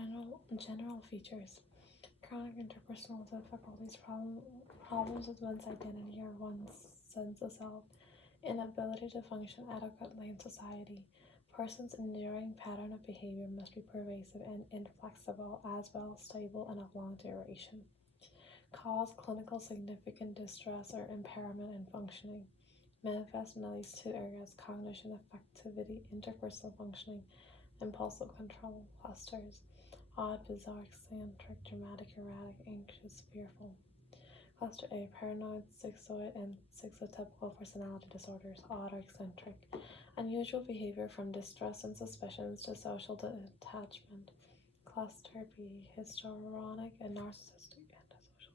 General features. Chronic interpersonal difficulties, problems with one's identity or one's sense of self, inability to function adequately in society. Person's enduring pattern of behavior must be pervasive and inflexible, as well as stable and of long duration. Cause clinical significant distress or impairment in functioning. Manifest in at least two areas: cognition, affectivity, interpersonal functioning, impulsive control. Clusters: odd, bizarre, eccentric, dramatic, erratic, anxious, fearful. Cluster A: paranoid, schizoid, and schizotypical personality disorders. Odd or eccentric. Unusual behavior from distrust and suspicions to social detachment. Cluster B: histrionic and narcissistic, antisocial.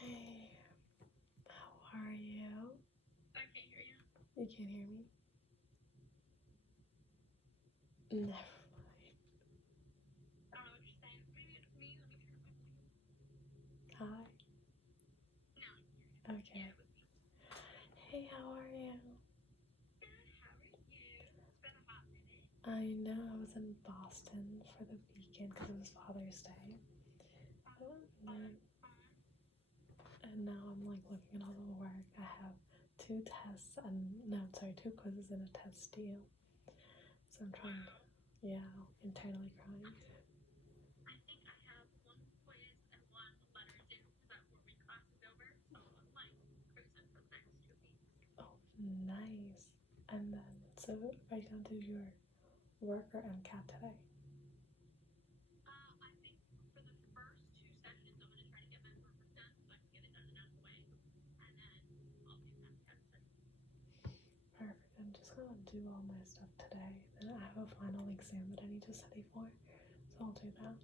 Hey, how are you? I can't hear you. You can't hear me? Never mind. I don't know what you're saying. Maybe it's me. Let me turn my volume. Hi. No. Okay. Hey, how are you? Good. How are you? It's been a hot minute. I know. I was in Boston for the weekend because it was Father's Day. And now I'm like looking at all the work. I have 2 quizzes and a test due. So I'm trying to, internally crying. I think I have 1 quiz and 1 letter due because that 4-week class is over. So I'm like cruising for the next 2 weeks. Oh, nice. And then, so are you going to do your work or MCAT today? I think for the first 2 sessions, I'm going to try to get my work done so I can get it done and out of the way. And then I'll do MCAT study. Perfect. I'm just going to do all my stuff today. Then I have a final exam that I need to study for. So I'll do that.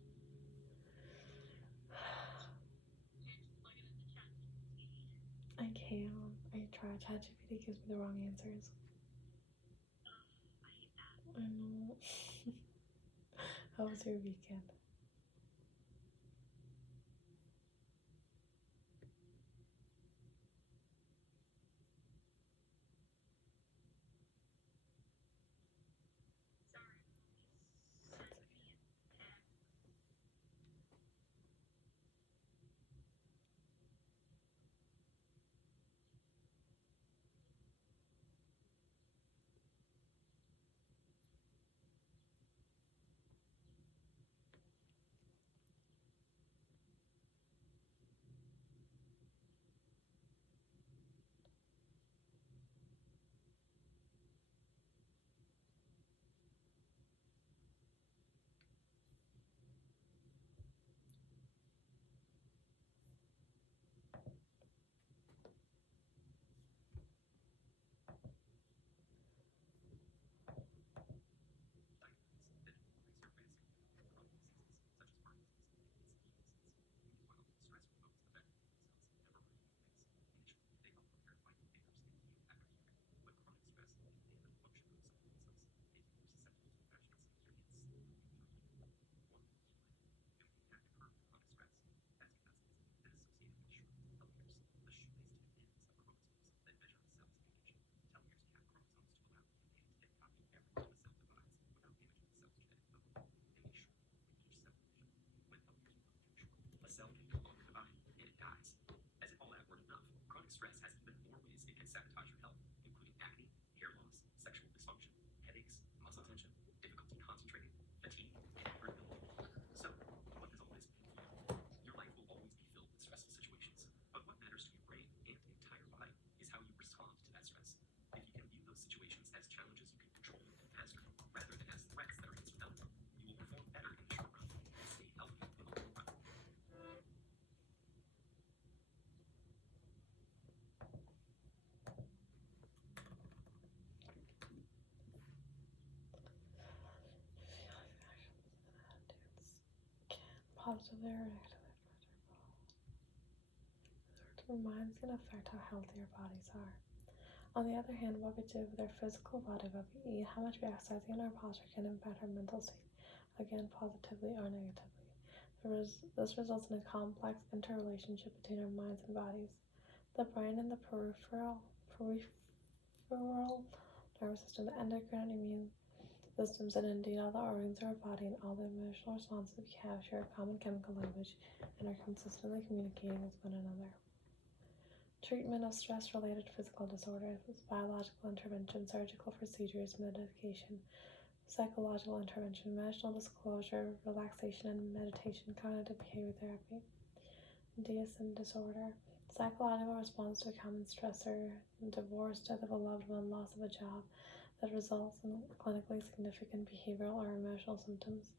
I can. I try. ChatGPT gives me the wrong answers. I hate that. I know. How was your weekend? Positively or negatively affect our minds can affect how healthy our bodies are. On the other hand, what we do with our physical body, what we eat, how much we exercise, and our posture can impact our mental state, again, positively or negatively. This results in a complex interrelationship between our minds and bodies. The brain and the peripheral nervous system, the endocrine and immune systems, and indeed all the organs of our body and all the emotional responses we have share a common chemical language and are consistently communicating with one another. Treatment of stress-related physical disorders, biological intervention, surgical procedures, medication, psychological intervention, emotional disclosure, relaxation and meditation, cognitive behavior therapy. DSM disorder, psychological response to a common stressor, divorce, death of a loved one, loss of a job that results in clinically significant behavioral or emotional symptoms.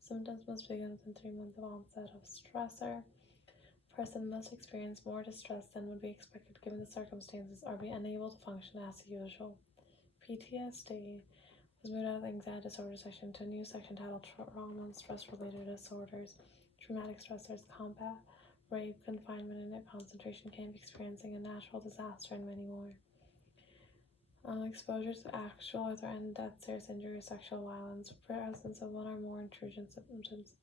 Symptoms must begin within 3 months of onset of stressor. Person must experience more distress than would be expected given the circumstances or be unable to function as usual. PTSD was moved out of the anxiety disorder section to a new section titled Trauma and Stress-Related Disorders, Traumatic Stressors, Combat, Rape, Confinement in a Concentration Camp, Experiencing a Natural Disaster, and many more. Exposure to actual or threatened death, serious injury, or sexual violence, presence of one or more intrusion symptoms.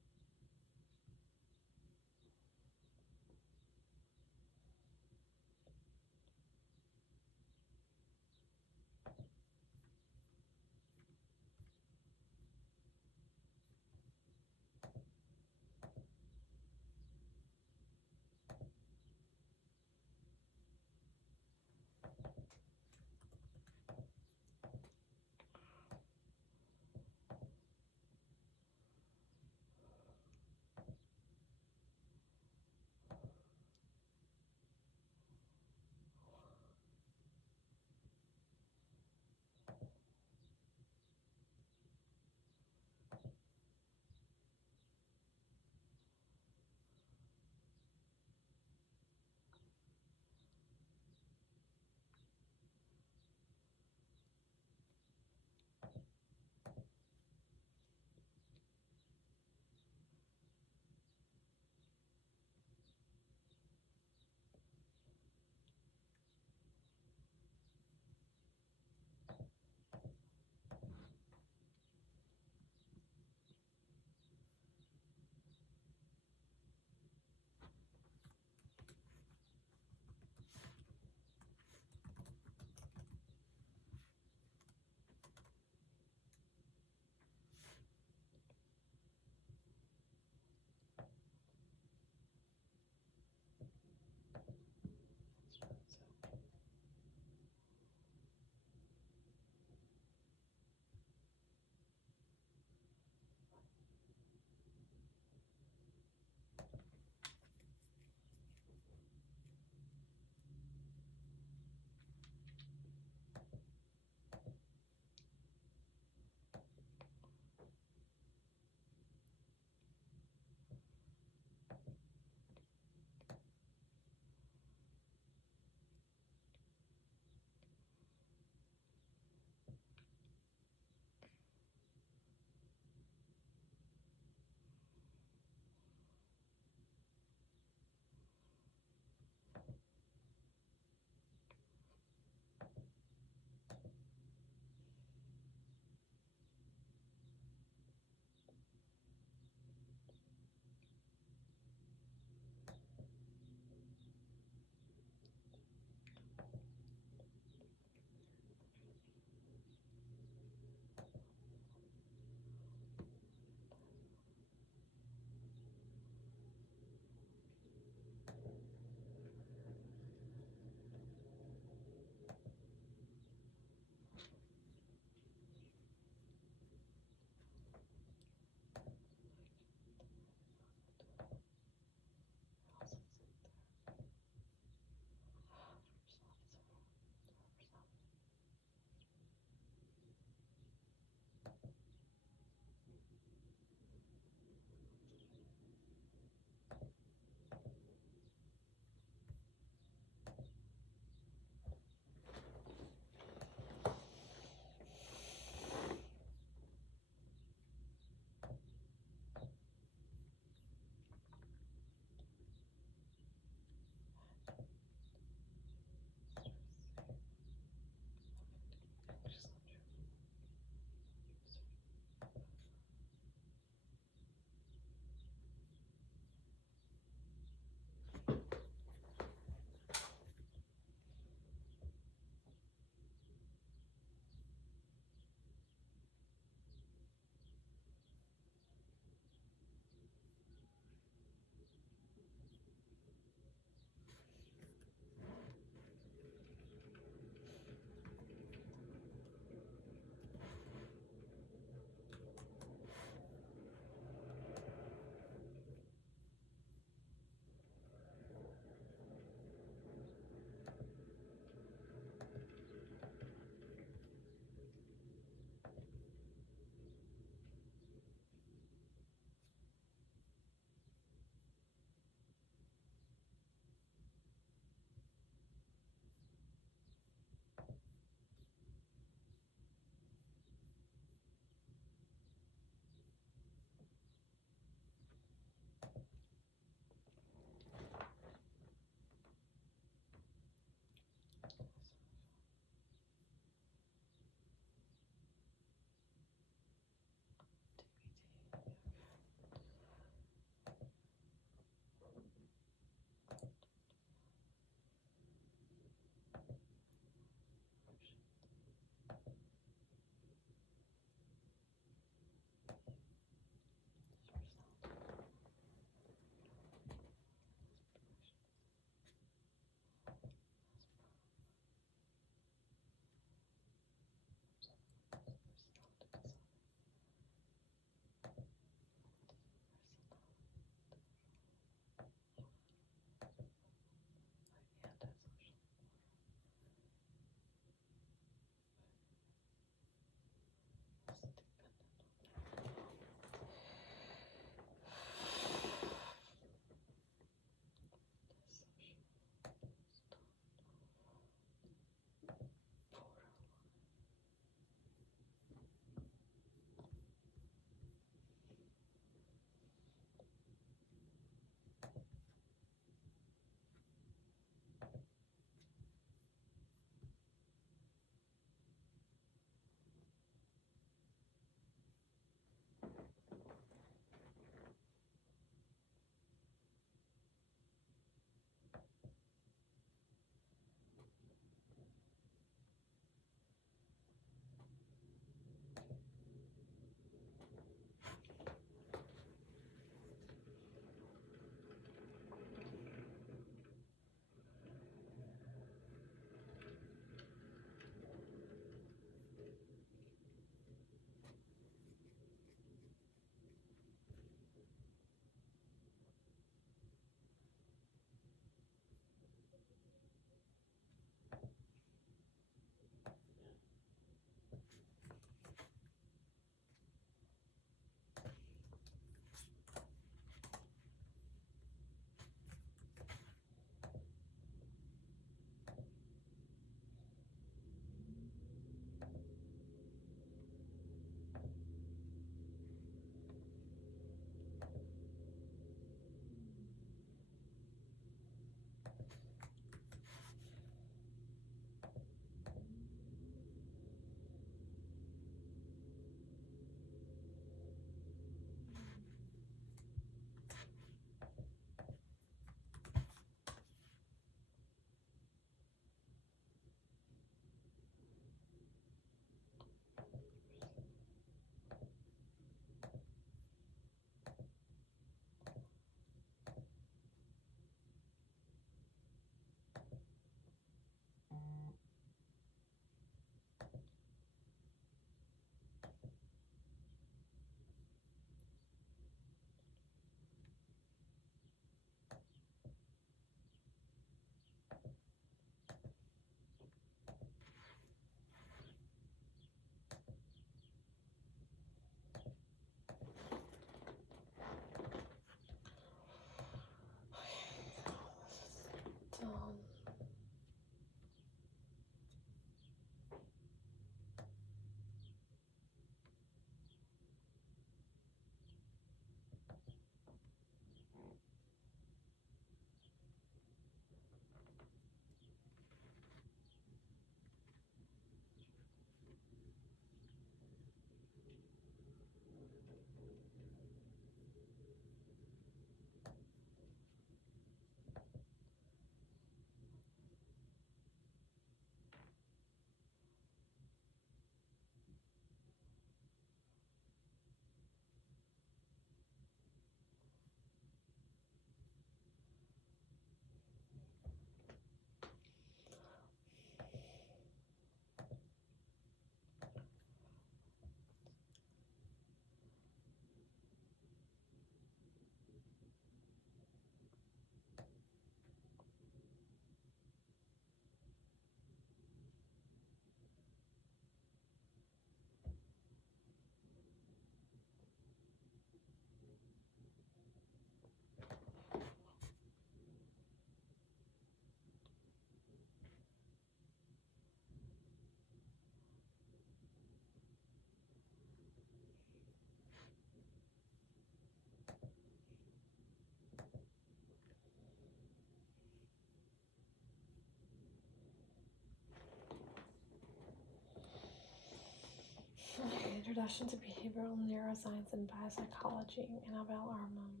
Introduction to Behavioral Neuroscience and Biopsychology, Annabelle Armand.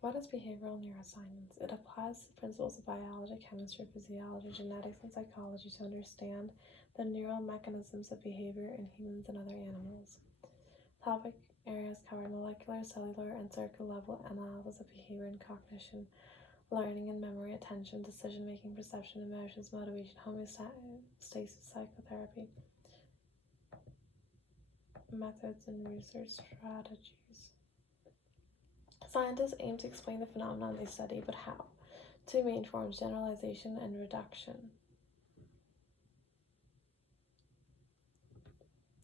What is behavioral neuroscience? It applies the principles of biology, chemistry, physiology, genetics, and psychology to understand the neural mechanisms of behavior in humans and other animals. Topic areas cover molecular, cellular, and circular level analysis of behavior and cognition, learning and memory, attention, decision-making, perception, emotions, motivation, homeostasis, psychotherapy, methods, and research strategies. Scientists aim to explain the phenomena they study, but how? Two main forms, generalization and reduction.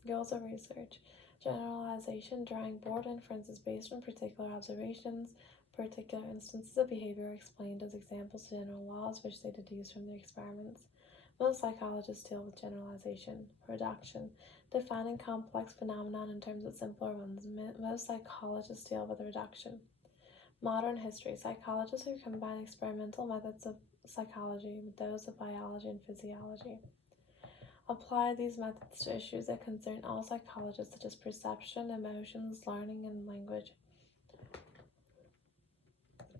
Goals of research. Generalization, drawing broad inferences based on particular observations. Particular instances of behavior are explained as examples to general laws which they deduce from their experiments. Most psychologists deal with generalization. Reduction, defining complex phenomenon in terms of simpler ones. Most psychologists deal with reduction. Modern history, psychologists who combine experimental methods of psychology with those of biology and physiology. Apply these methods to issues that concern all psychologists, such as perception, emotions, learning, and language.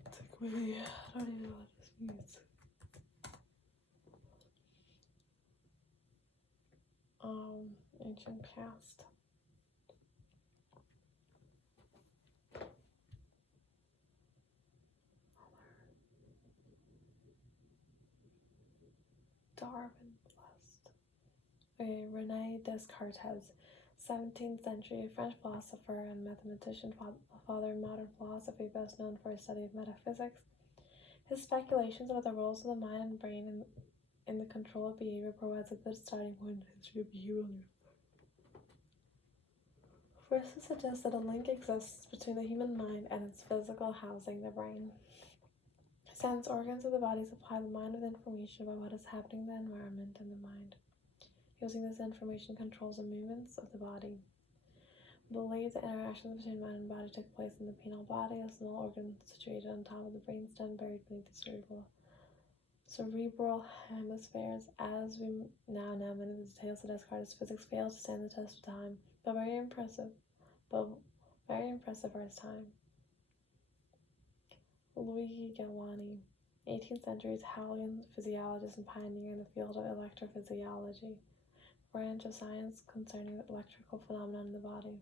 Antiquity. I don't even know what this means. Ancient past. Darwin. Rene Descartes, 17th century French philosopher and mathematician, father of modern philosophy, best known for his study of metaphysics. His speculations about the roles of the mind and brain in the control of behavior provides a good starting point in the history of behavioral neuroscience. First, it suggests that a link exists between the human mind and its physical housing, the brain. Sense organs of the body supply the mind with information about what is happening in the environment and the mind. Using this information controls the movements of the body. Believed the interactions between mind and body took place in the penile body, a small organ situated on top of the brainstem buried beneath the cerebral hemispheres. As we now know, many of the details of Descartes' physics failed to stand the test of time, but very impressive for his time. Luigi Galvani, 18th century Italian physiologist and pioneer in the field of electrophysiology, branch of science concerning the electrical phenomena in the body.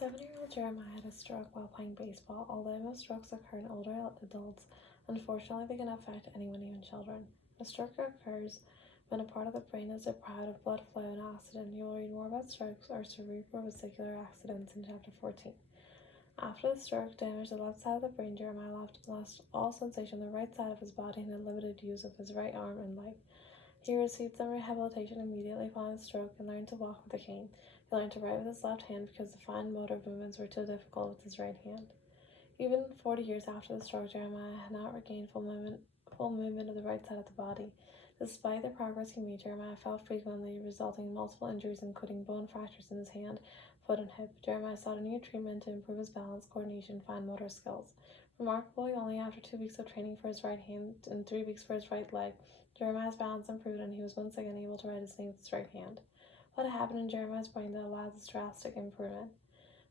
7-year-old Jeremiah had a stroke while playing baseball. Although most strokes occur in older adults, unfortunately they can affect anyone, even children. A stroke occurs when a part of the brain is deprived of blood flow and oxygen. You will read more about strokes or cerebrovascular accidents in Chapter 14. After the stroke damaged the left side of the brain, Jeremiah lost all sensation on the right side of his body and had limited use of his right arm and leg. He received some rehabilitation immediately following the stroke and learned to walk with a cane. He learned to write with his left hand because the fine motor movements were too difficult with his right hand. Even 40 years after the stroke, Jeremiah had not regained full movement of the right side of the body. Despite the progress he made, Jeremiah fell frequently, resulting in multiple injuries, including bone fractures in his hand, foot, and hip. Jeremiah sought a new treatment to improve his balance, coordination, and fine motor skills. Remarkably, only after 2 weeks of training for his right hand and 3 weeks for his right leg, Jeremiah's balance improved and he was once again able to write his name with his right hand. What happened in Jeremiah's brain that allowed this drastic improvement?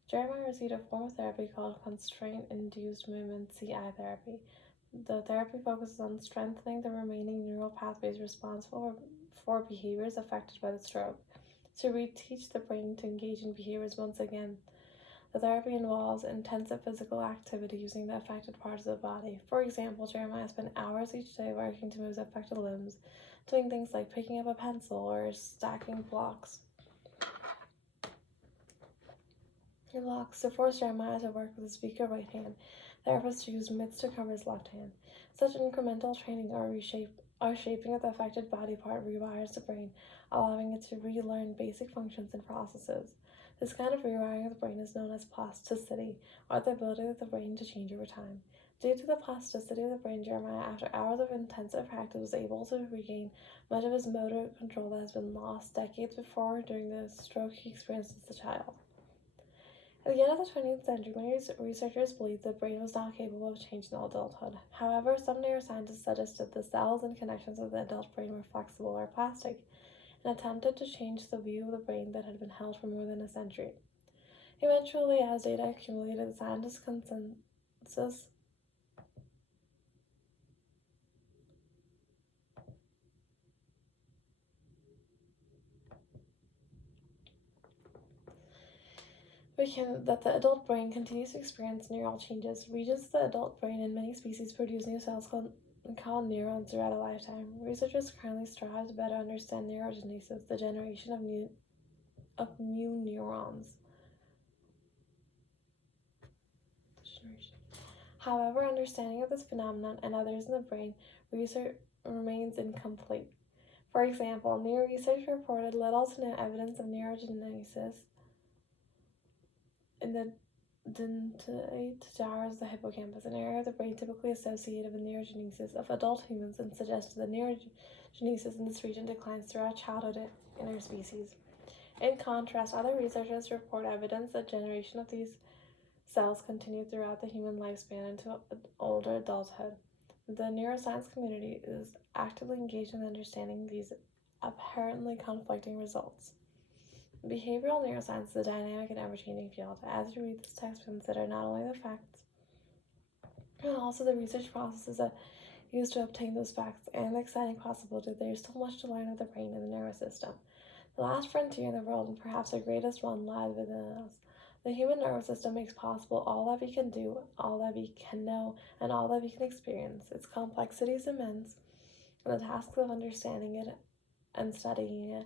Jeremiah received a form of therapy called constraint-induced movement (CI therapy). The therapy focuses on strengthening the remaining neural pathways responsible for behaviors affected by the stroke, to reteach the brain to engage in behaviors once again. The therapy involves intensive physical activity using the affected parts of the body. For example, Jeremiah spent hours each day working to move his affected limbs, doing things like picking up a pencil or stacking blocks. To force Jeremiah to work with his weaker right hand, therapists used mitts to cover his left hand. Such incremental training or shaping of the affected body part rewires the brain, allowing it to relearn basic functions and processes. This kind of rewiring of the brain is known as plasticity, or the ability of the brain to change over time. Due to the plasticity of the brain, Jeremiah, after hours of intensive practice, was able to regain much of his motor control that has been lost decades before during the stroke he experienced as a child. At the end of the 20th century, many researchers believed the brain was not capable of change in adulthood. However, some neuroscientists suggested the cells and connections of the adult brain were flexible or plastic, and attempted to change the view of the brain that had been held for more than a century. Eventually, as data accumulated, the scientists' consensus became that the adult brain continues to experience neural changes. Regions of the adult brain in many species produce new cells called neurons throughout a lifetime. Researchers currently strive to better understand neurogenesis, the generation of new neurons. However, understanding of this phenomenon and others in the brain research remains incomplete. For example, new research reported little to no evidence of neurogenesis in the dentate gyres of the hippocampus, an area of the brain typically associated with neurogenesis of adult humans, and suggested that neurogenesis in this region declines throughout childhood in interspecies. In contrast, other researchers report evidence that generation of these cells continue throughout the human lifespan into older adulthood. The neuroscience community is actively engaged in understanding these apparently conflicting results. Behavioral neuroscience is a dynamic and ever-changing field. As you read this text, consider not only the facts, but also the research processes that used to obtain those facts and the exciting possibility that there is still much to learn of the brain and the nervous system. The last frontier in the world, and perhaps the greatest one, lies within us. The human nervous system makes possible all that we can do, all that we can know, and all that we can experience. Its complexity is immense, and the task of understanding it and studying it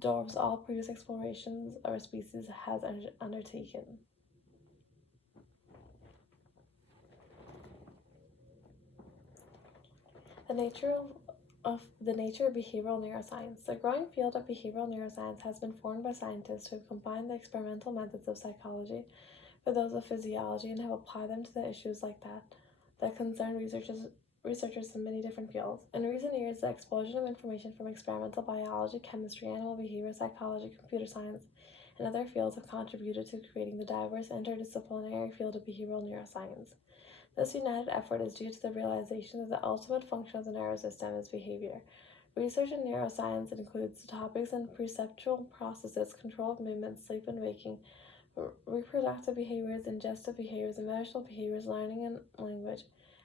dwarfs all previous explorations our species has undertaken. The nature of behavioral neuroscience. The growing field of behavioral neuroscience has been formed by scientists who have combined the experimental methods of psychology with those of physiology and have applied them to the issues like that concern researchers in many different fields. In recent years, the explosion of information from experimental biology, chemistry, animal behavior, psychology, computer science, and other fields have contributed to creating the diverse interdisciplinary field of behavioral neuroscience. This united effort is due to the realization that the ultimate function of the nervous system is behavior. Research in neuroscience includes topics in perceptual processes, control of movement, sleep and waking, reproductive behaviors, ingestive behaviors, emotional behaviors, learning, and language.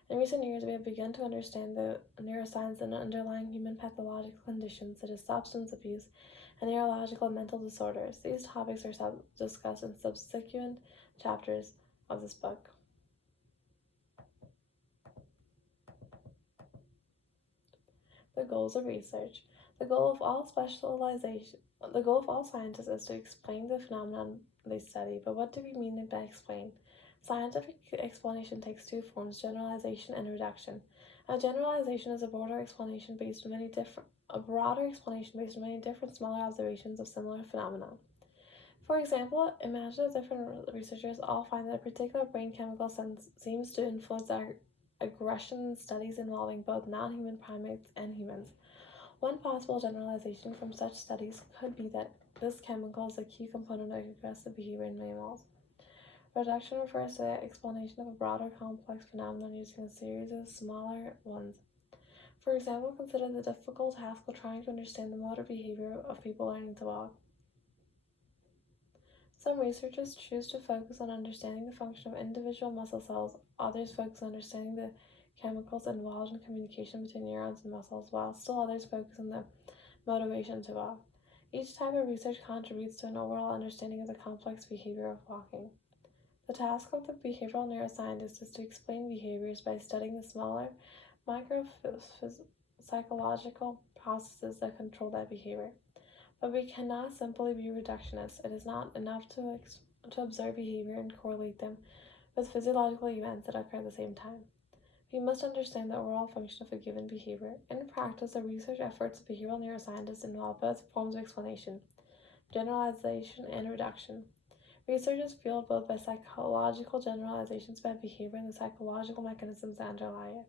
In recent years, we have begun to understand the neuroscience and underlying human pathological conditions such as substance abuse and neurological and mental disorders. These topics are discussed in subsequent chapters of this book. The goals of research. The goal of all scientists is to explain the phenomenon they study. But what do we mean by explain? Scientific explanation takes two forms: generalization and reduction. A generalization is a broader explanation based on many different smaller observations of similar phenomena. For example, imagine that different researchers all find that a particular brain chemical seems to influence our aggression in studies involving both non-human primates and humans. One possible generalization from such studies could be that this chemical is a key component of aggressive behavior in mammals. Reduction refers to the explanation of a broader complex phenomenon using a series of smaller ones. For example, consider the difficult task of trying to understand the motor behavior of people learning to walk. Some researchers choose to focus on understanding the function of individual muscle cells, others focus on understanding the chemicals involved in communication between neurons and muscles, while still others focus on the motivation to walk. Each type of research contributes to an overall understanding of the complex behavior of walking. The task of the behavioral neuroscientist is to explain behaviors by studying the smaller psychological processes that control that behavior. But we cannot simply be reductionists. It is not enough to observe behavior and correlate them with physiological events that occur at the same time. We must understand the overall function of a given behavior. In practice, the research efforts of behavioral neuroscientists involve both forms of explanation, generalization and reduction. Research is fueled both by psychological generalizations about behavior and the psychological mechanisms that underlie it.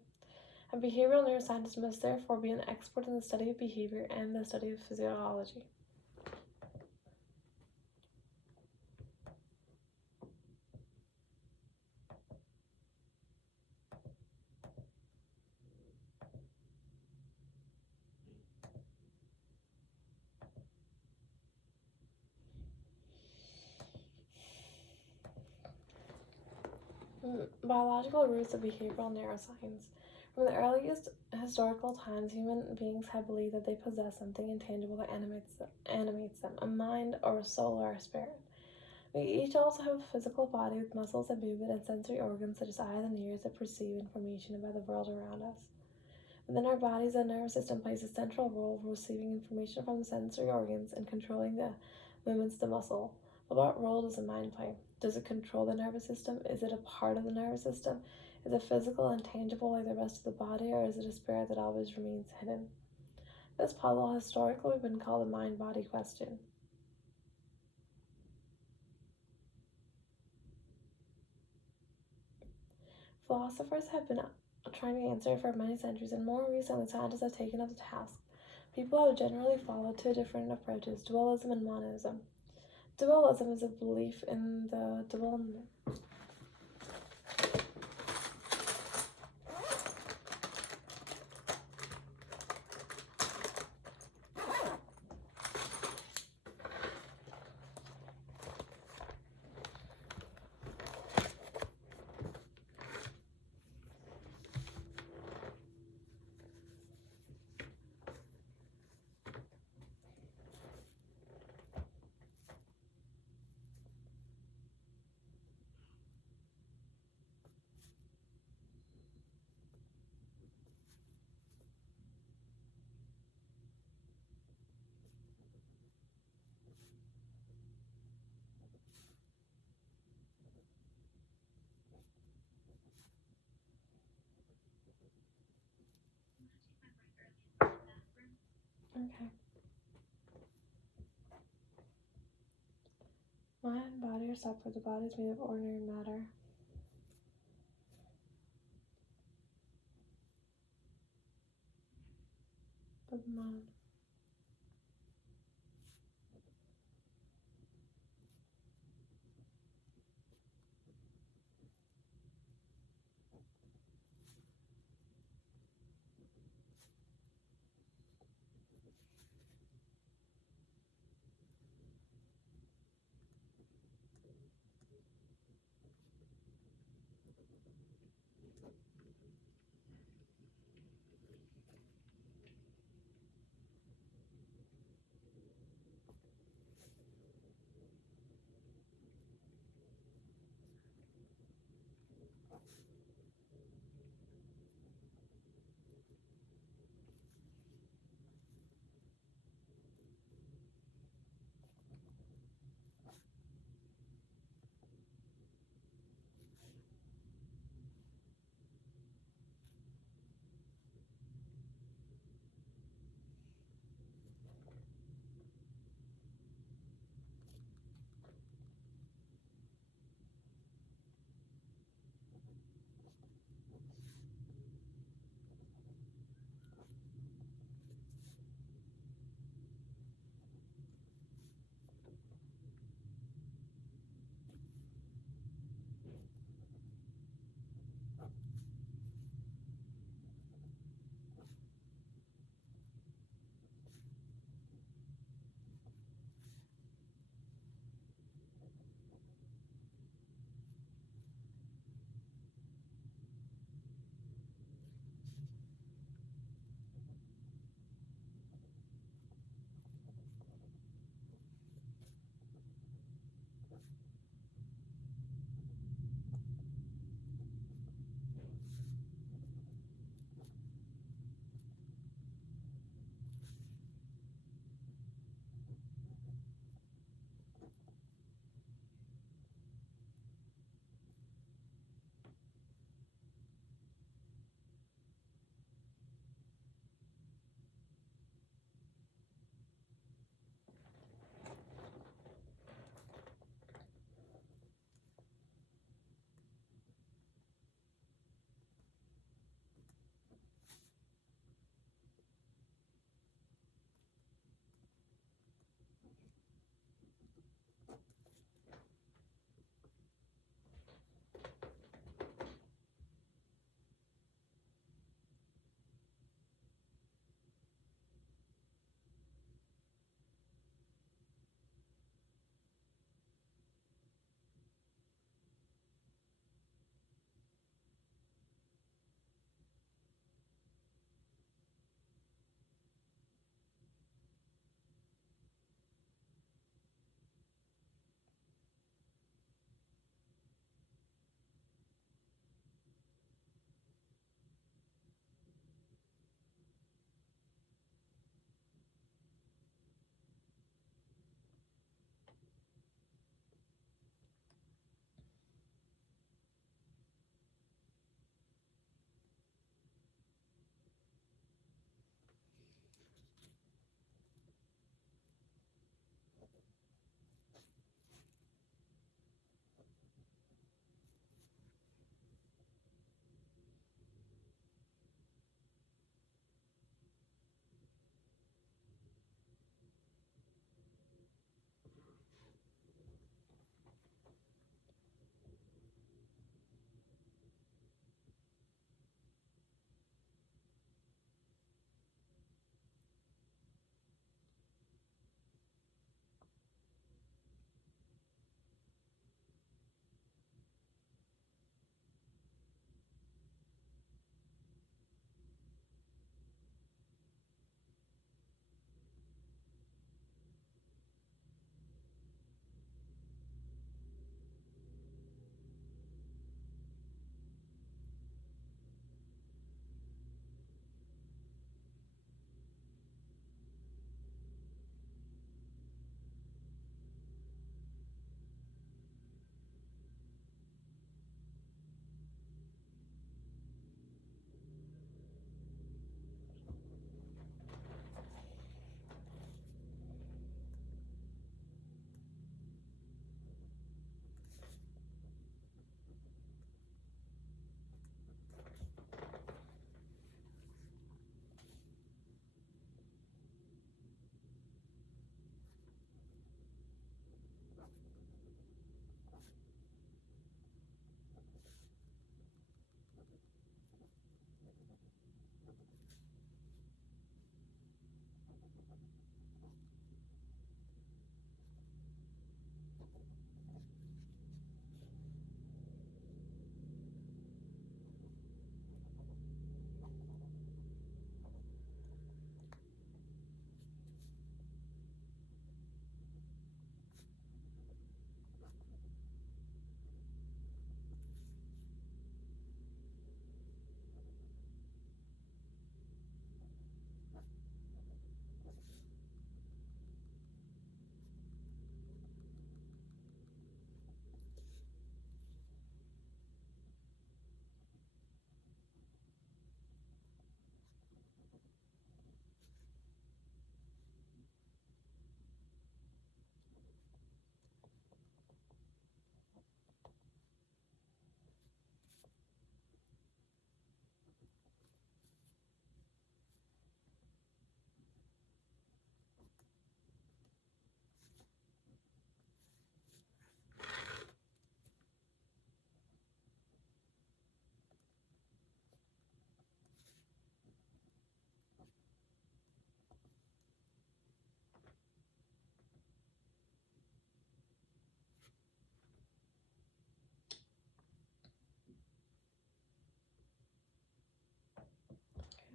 A behavioral neuroscientist must therefore be an expert in the study of behavior and the study of physiology. Biological roots of behavioral neuroscience. From the earliest historical times, human beings have believed that they possess something intangible that animates them, a mind or a soul or a spirit. We each also have a physical body with muscles that move it and sensory organs such as eyes and ears that perceive information about the world around us. Within our bodies, the nervous system plays a central role of receiving information from the sensory organs and controlling the movements of the muscle. But what role does the mind play? Does it control the nervous system? Is it a part of the nervous system? Is it physical and tangible like the rest of the body, or is it a spirit that always remains hidden? This puzzle has historically been called the mind-body question. Philosophers have been trying to answer it for many centuries, and more recently, scientists have taken up the task. People have generally followed two different approaches: dualism and monism. Dualism is a belief in the dual Okay. Mind and body are separate. The body is made of ordinary matter. But the mind.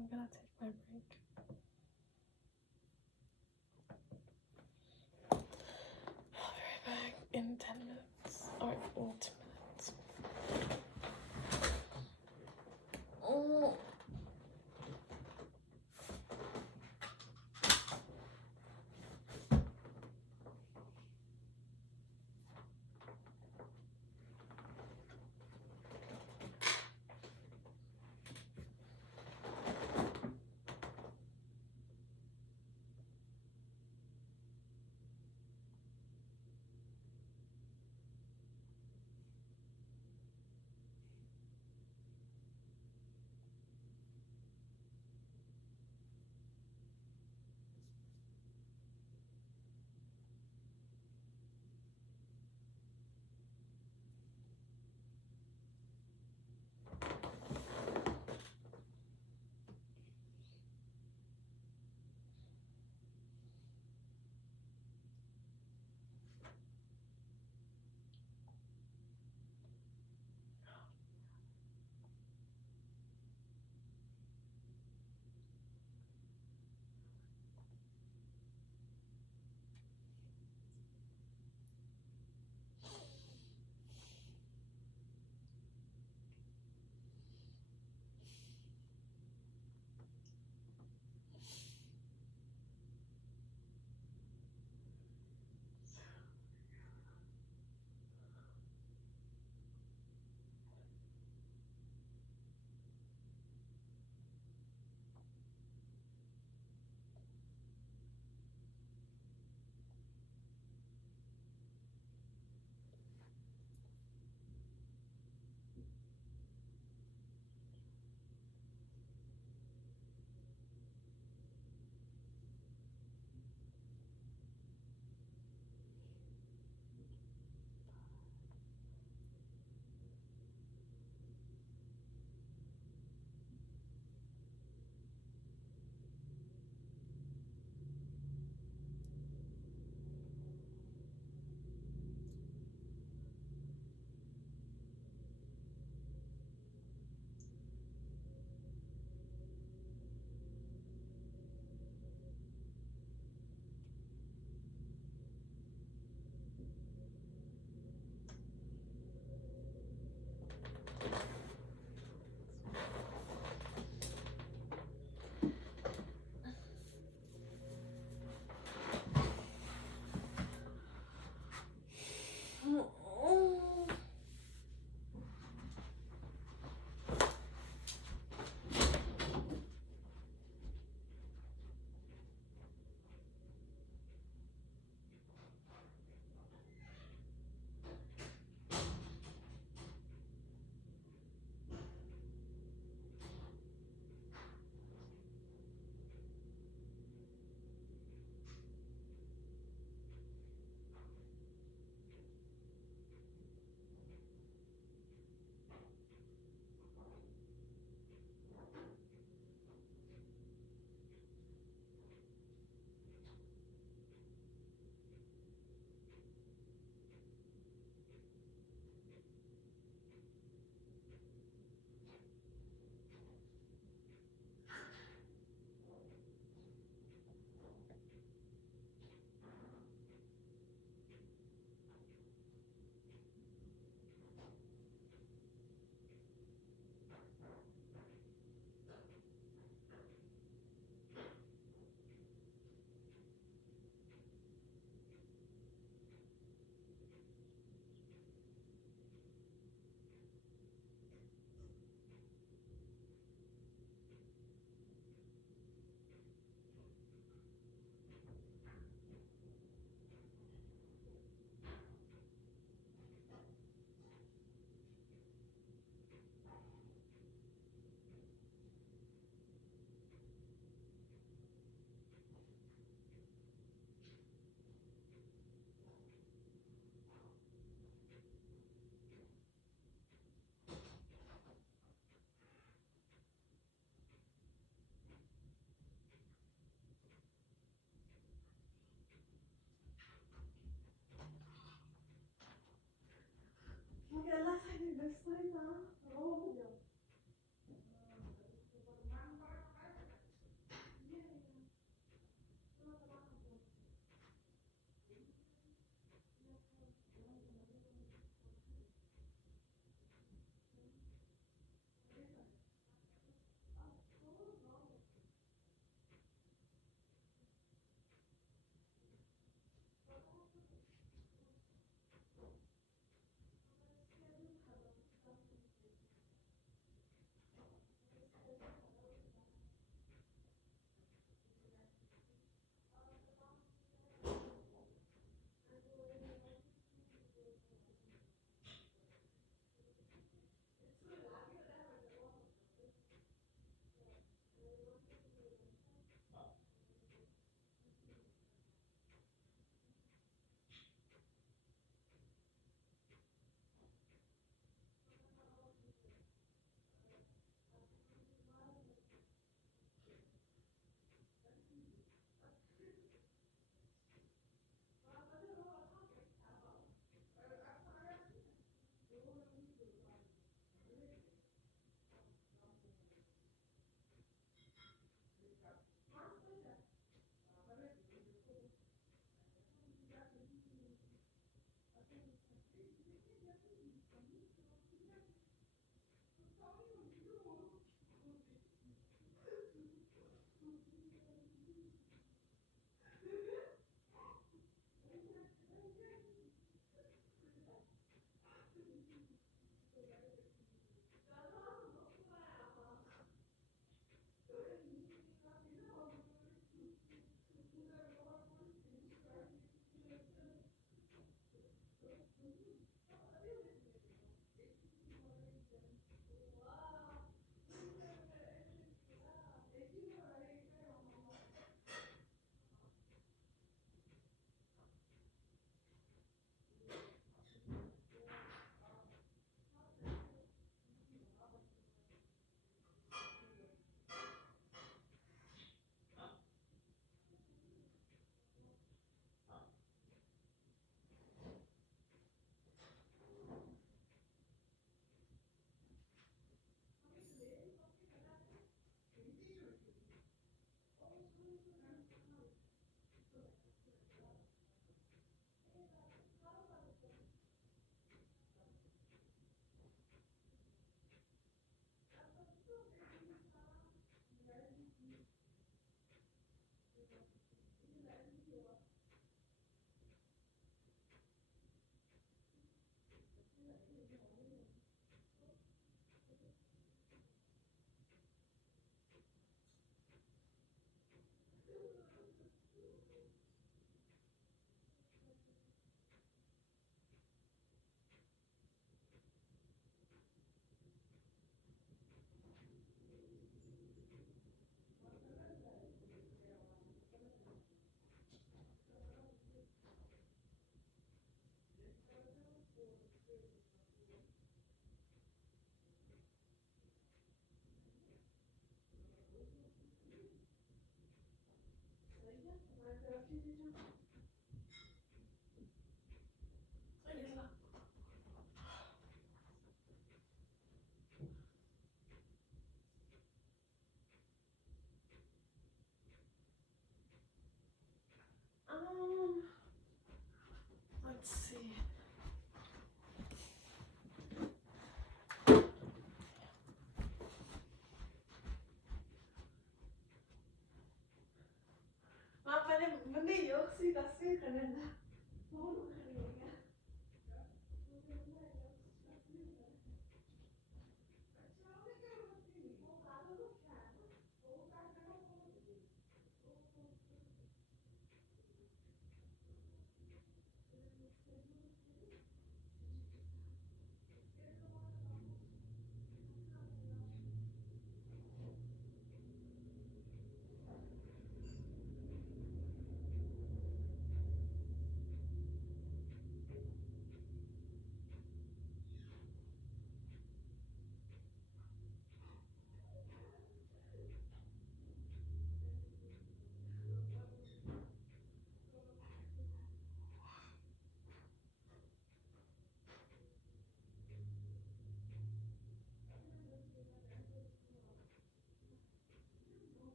I'm gonna take my break. I'll be right back in 10 minutes. Or, 2 minutes. Oh. Let's see. मैंने योग सीधा से करना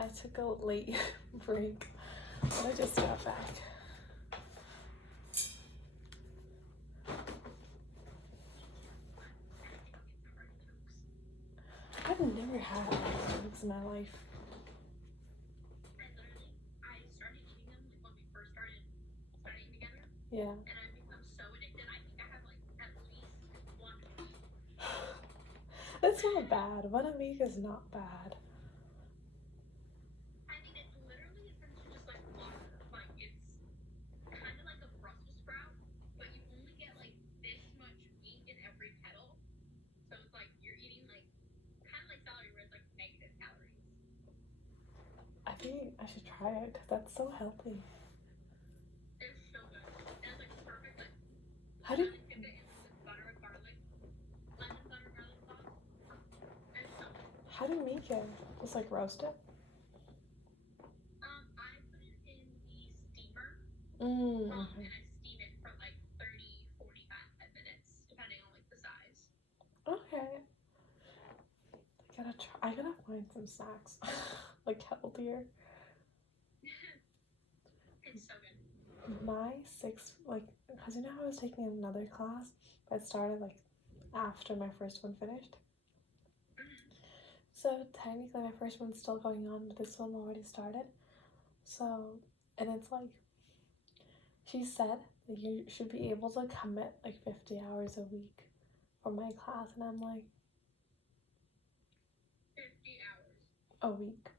I took a late break, but I just got back. I've never had olives in my life. I started eating them like when we first started studying together. Yeah. And I've become so addicted. I think I have like at least one a week. That's not bad. One a week is not bad. I mean, it's literally essentially just like water. Like it's kind of like a Brussels sprout, but you only get like this much meat in every petal. So it's like you're eating like kind of like celery where it's like negative calories. I think I should try it because that's so healthy. It's so good. And it's like perfect like How do you, lemon dip it in like this lemon butter garlic sauce. It's so good. how do you make it? Just like roast it? I put it in the steamer. Okay. And I steam it for like 30, 45 minutes, depending on like the size. Okay. I gotta find some snacks like healthier. It's so good. My because you know how I was taking another class that started like after my first one finished. So technically my first one's still going on, but this one already started. So, and it's like, she said that you should be able to commit like 50 hours a week for my class, and I'm like, 50 hours a week.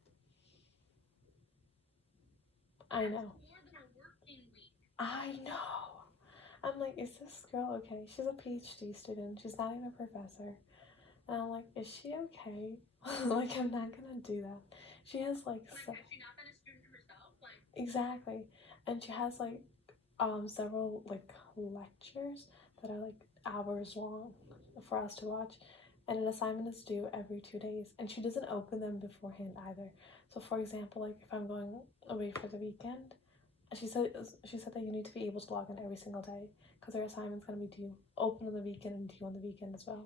I know. That's more than a working week. I know. I'm like, is this girl okay? She's a PhD student. She's not even a professor. And I'm like, is she okay? Like, I'm not gonna do that. She has like has she not been a student herself? Like exactly, and she has like several like lectures that are like hours long for us to watch, and an assignment is due every 2 days, and she doesn't open them beforehand either. So for example, like if I'm going away for the weekend, she said that you need to be able to log in every single day because her assignment's going to be due open on the weekend and due on the weekend as well.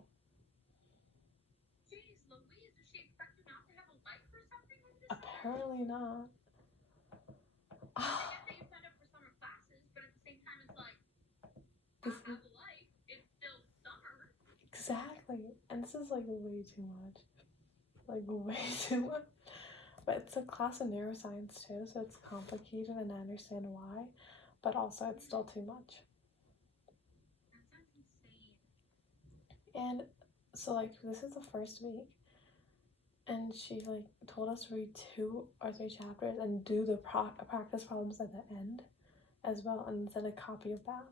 Jeez Louise, does she expect you not to have a life or something over the summer? Apparently not. I get that you signed up for summer classes, but at the same time it's like I have a life. It's still summer. Exactly. And this is like way too much. Like way too much. But it's a class of neuroscience too, so it's complicated and I understand why. But also it's still too much. That sounds insane. And so like this is the first week, and she like told us to read 2 or 3 chapters and do the practice problems at the end as well, and send a copy of that.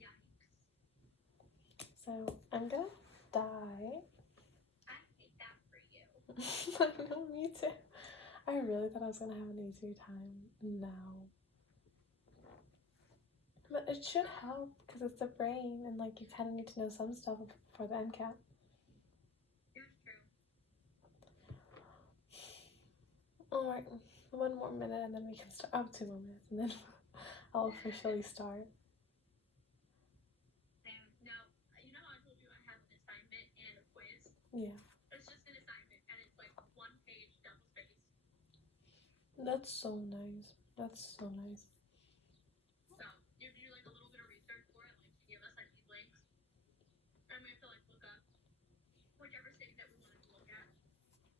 Yikes. So I'm gonna die. I hate that for you. I know, me too. I really thought I was gonna have an easier time now. But it should help because it's the brain, and like you kind of need to know some stuff for the MCAT. That's true. All right, 1 more minute and then we can start. Oh, 2 more minutes and then I'll officially start. No, you know I told you I have an assignment and a quiz? Yeah. It's just an assignment and it's like 1-page double space. That's so nice. That's so nice. So you have to do like a little bit of research for it, like to give us like these links. And we have to like look up whichever city that we wanted to look at.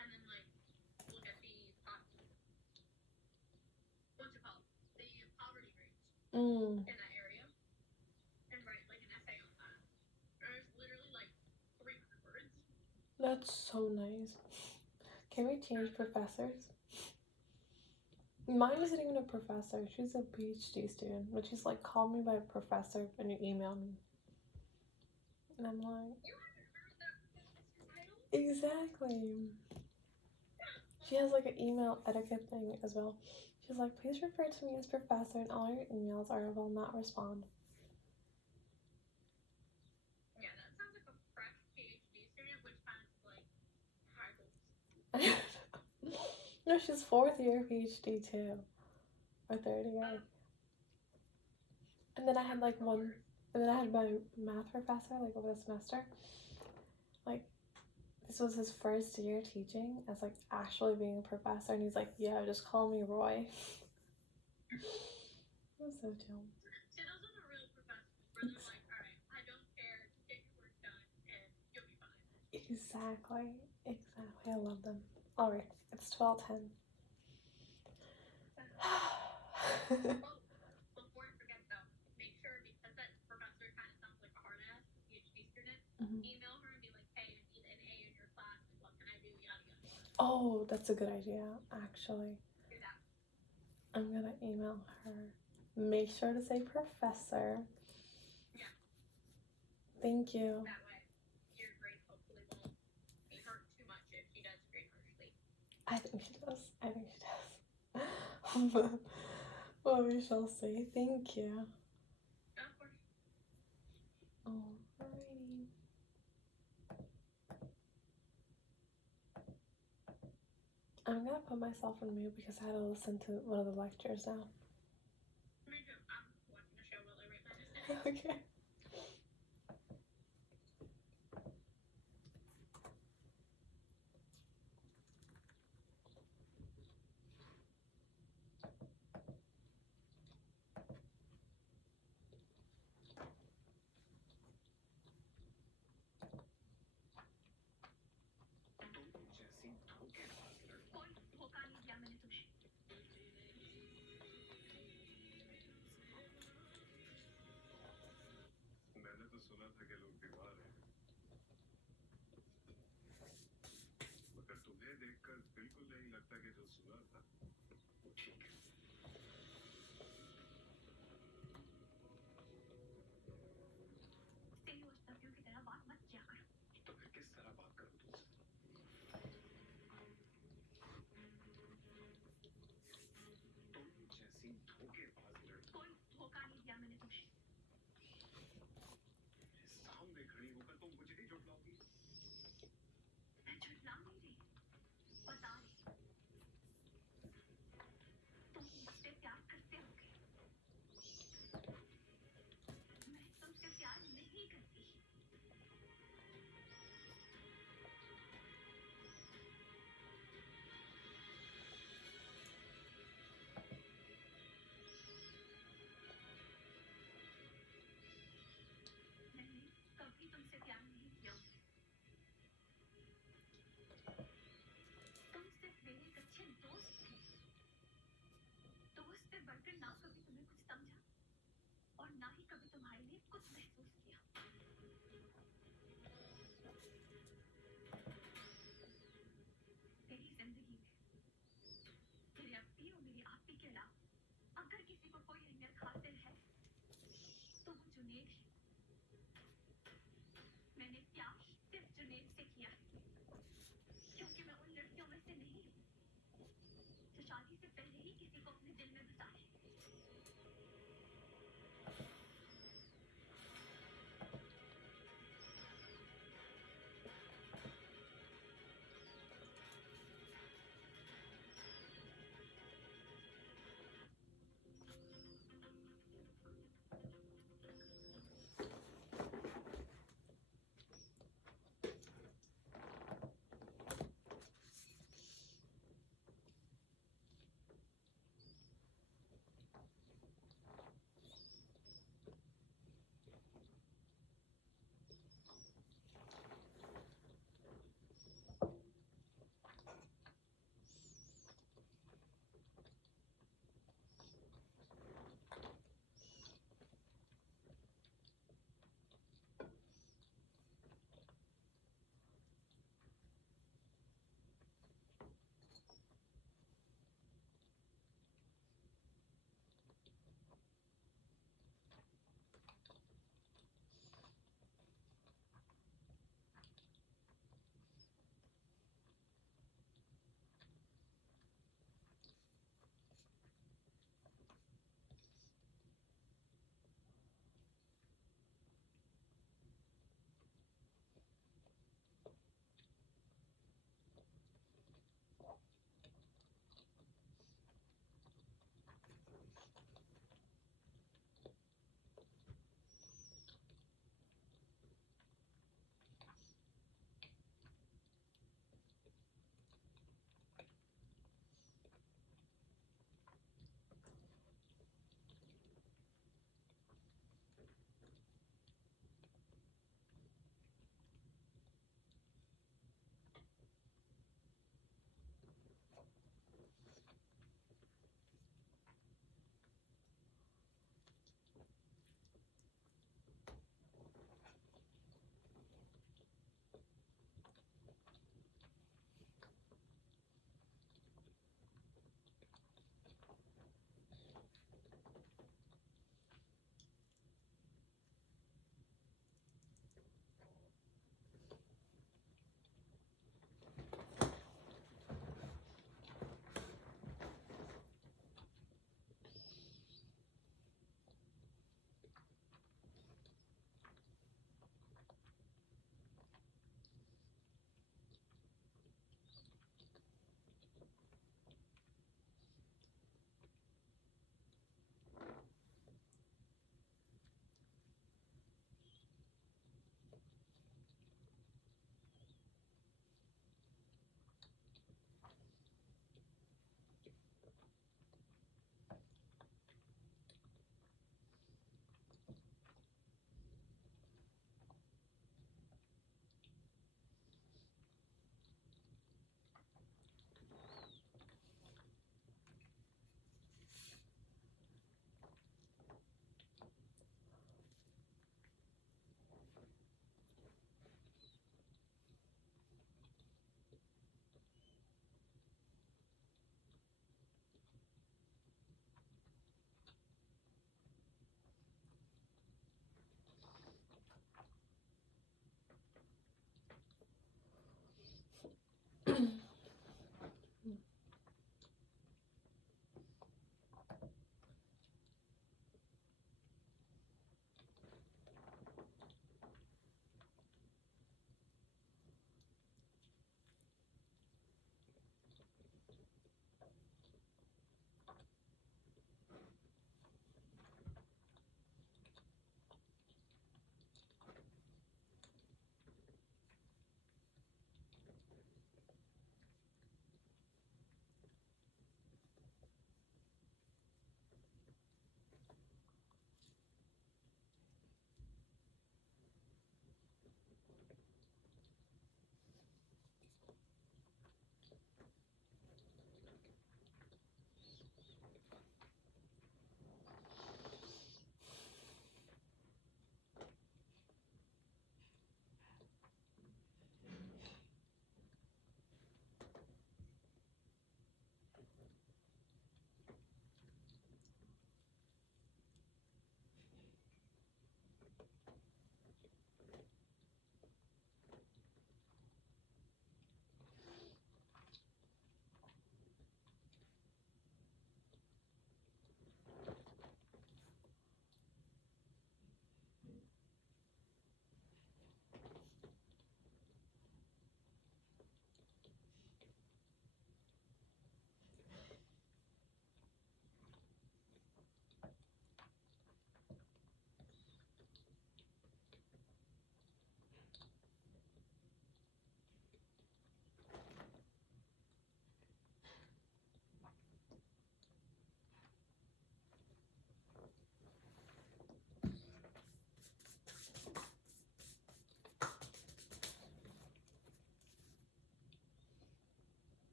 And then like look at the what's it called? The poverty rates in that area. And write like an essay on that. And it's literally like 300 words. That's so nice. Can we change professors? Mine isn't even a professor. She's a PhD student, but she's like, call me by professor and you email me. And I'm like, You haven't heard that professor's title? exactly. She has like an email etiquette thing as well. She's like, please refer to me as professor and all your emails or I will not respond. Yeah, that sounds like a fresh PhD student, which sounds like high goals. No, she's 4th year PhD too. Or 3rd year. And then I had like and then I had my math professor like over the semester. Like, this was his first year teaching as like actually being a professor, and he's like, yeah, just call me Roy. It was so chill. See, those are the real professors where they're like, all right, I don't care, just get your work done and you'll be fine. Exactly. Exactly. I love them. All right. It's 12:10. Oh, before I forget though, make sure because that professor kind of sounds like a hard ass PhD student. Mhm. Email her and be like, "Hey, I need an A in your class. Like, what can I do? Yada yada yada." Oh, that's a good idea, actually. Do that. I'm gonna email her. Make sure to say professor. Yeah. Thank you. That way, your grades hopefully won't be hurt too much if she does grade harshly. I think she does. I think she does. But well, we shall see. Thank you. Of course. Alrighty. I'm gonna put myself on mute because I had to listen to one of the lectures now. Me too. I'm watching the show while I write my essay. Okay. कोई धोखा नहीं दिया मैंने तुझे. मैंने तो सुना था कि लोग बीमार हैं, मगर तुम्हें देखकर बिल्कुल नहीं लगता कि जो सुना था वो ठीक है. तेरी उस्तादियों की तरह बात मत किया करो. तो फिर किस तरह बात करूं तुमसे? तुम जैसी धोखेबाज लड़की कोई धोखा नहीं दिया मैंने तुझे. मेरे सामने खड़ी होकर तुम मुझे ही झुठलाओगी. मैं झुठला नहीं रही. बता रही. तुम मुझसे प्यार करते होगे. मैं तुमसे प्यार नहीं करती. मैंने कभी तुमसे प्यार नहीं किया. तुम सिर्फ मेरे एक अच्छे दोस्त थे. दोस्त से बढ़कर ना कभी तुम्हें कुछ समझा और ना ही कभी तुम्हारे लिए कुछ महसूस किया. मेरी जिंदगी में मेरे अपनी और मेरी आपी के अलावा अगर किसी को कोई अहमियत हासिल है तो वो जुनेद है. मैंने प्यार सिर्फ जुनेद से किया है क्योंकि मैं उन लड़कियों में से नहीं हूँ जो शादी से पहले ही किसी को अपने दिल में बसा ले.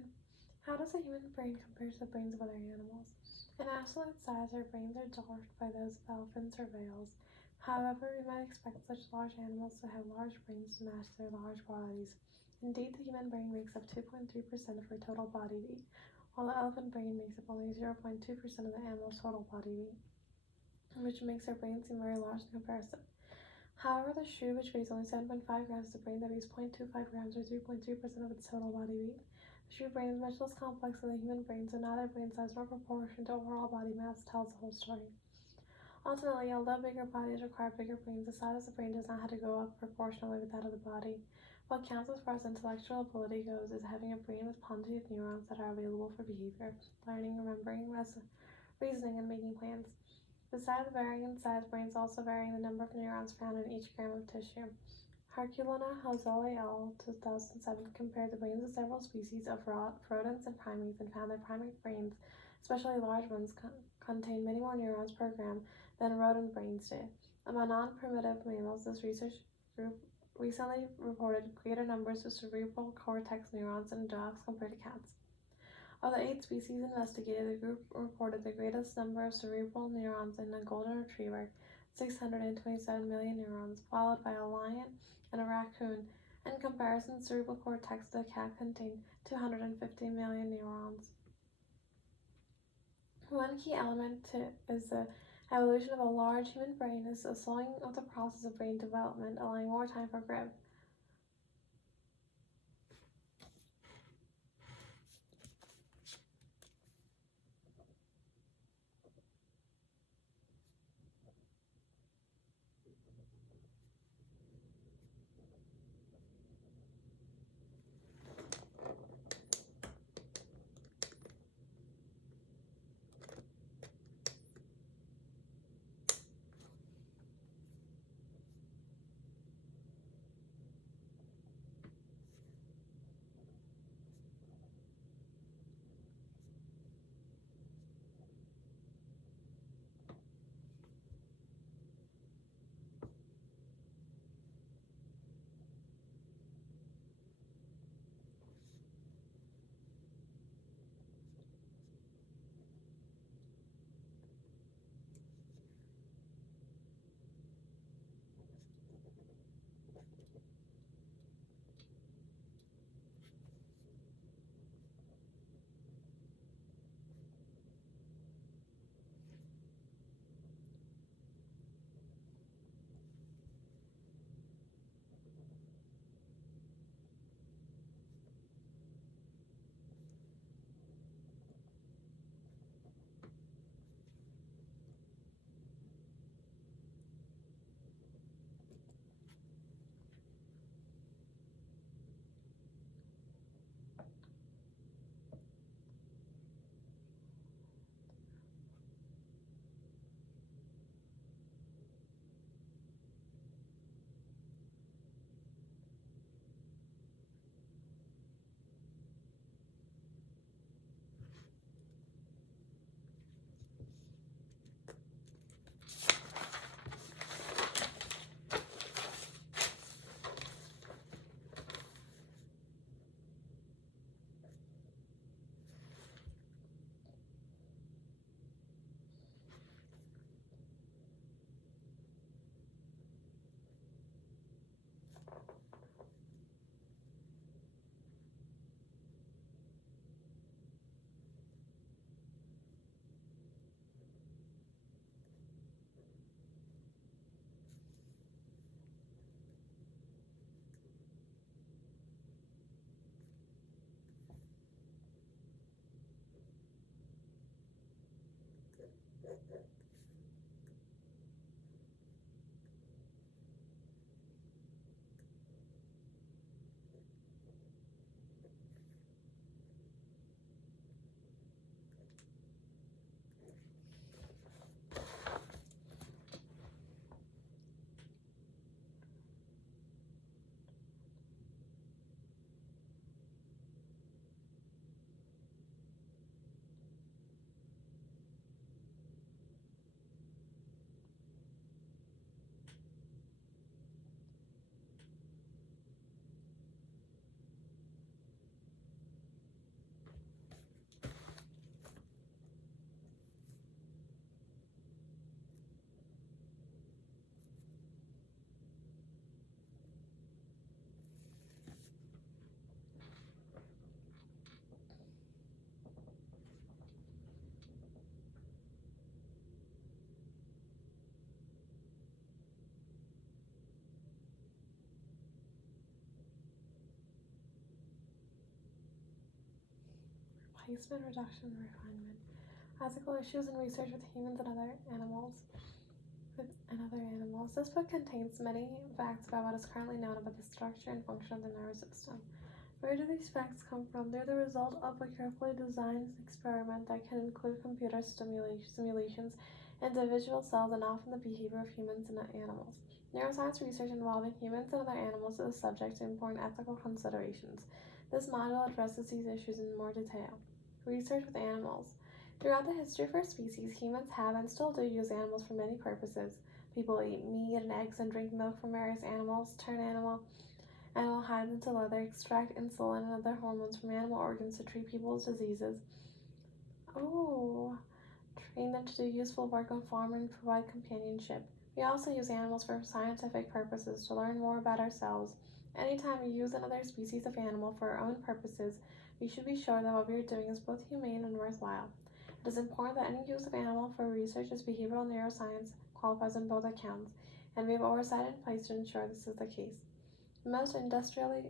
human. How does a human brain compare to the brains of other animals? In absolute size, our brains are dwarfed by those of elephants or whales. However, we might expect such large animals to have large brains to match their large bodies. Indeed, the human brain makes up 2.3% of our total body weight, while the elephant brain makes up only 0.2% of the animal's total body weight, which makes our brain seem very large in comparison. However, the shrew, which weighs only 7.5 grams, has a brain that weighs 0.25 grams or 3.3% of its total body weight. The shrew brain is much less complex than the human brain, so neither brain size nor proportion to overall body mass tells the whole story. Ultimately, although bigger bodies require bigger brains, the size of the brain does not have to go up proportionally with that of the body. What counts as far as intellectual ability goes is having a brain with plenty of neurons that are available for behavior, learning, remembering, reasoning, and making plans. Besides varying in size, brains also vary in the number of neurons found in each gram of tissue. Herculana Hozoli et 2007 compared the brains of several species of rodents and primates and found that primate brains, especially large ones, contain many more neurons per gram than rodent brains do. Among non-primitive mammals, this research group recently reported greater numbers of cerebral cortex neurons in dogs compared to cats. Of the 8 species investigated, the group reported the greatest number of cerebral neurons in a golden retriever, 627 million neurons, followed by a lion and a raccoon. In comparison, the cerebral cortex of the cat contained 250 million neurons. One key element is the evolution of a large human brain is the slowing of the process of brain development, allowing more time for growth. placement, reduction, and refinement. Ethical issues in research with humans and other animals. This book contains many facts about what is currently known about the structure and function of the nervous system. Where do these facts come from? They're the result of a carefully designed experiment that can include computer simulations, individual cells, and often the behavior of humans and animals. Neuroscience research involving humans and other animals is subject to important ethical considerations. This module addresses these issues in more detail. Research with animals. Throughout the history of our species, humans have and still do use animals for many purposes. People eat meat and eggs and drink milk from various animals, turn animal hides into leather, extract insulin and other hormones from animal organs to treat people's diseases. Train them to do useful work on farm and provide companionship. We also use animals for scientific purposes to learn more about ourselves. Anytime we use another species of animal for our own purposes, we should be sure that what we are doing is both humane and worthwhile. It is important that any use of animal for research as behavioral neuroscience qualifies on both accounts, and we have oversight in place to ensure this is the case. Most industrially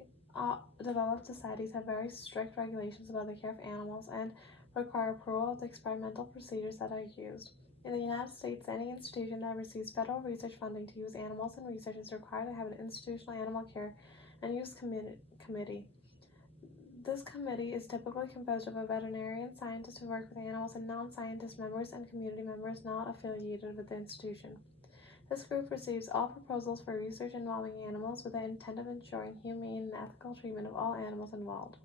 developed societies have very strict regulations about the care of animals and require approval of the experimental procedures that are used. In the United States, any institution that receives federal research funding to use animals in research is required to have an institutional animal care and use committee. This committee is typically composed of a veterinarian scientist who work with animals and non-scientist members and community members not affiliated with the institution. This group receives all proposals for research involving animals with the intent of ensuring humane and ethical treatment of all animals involved.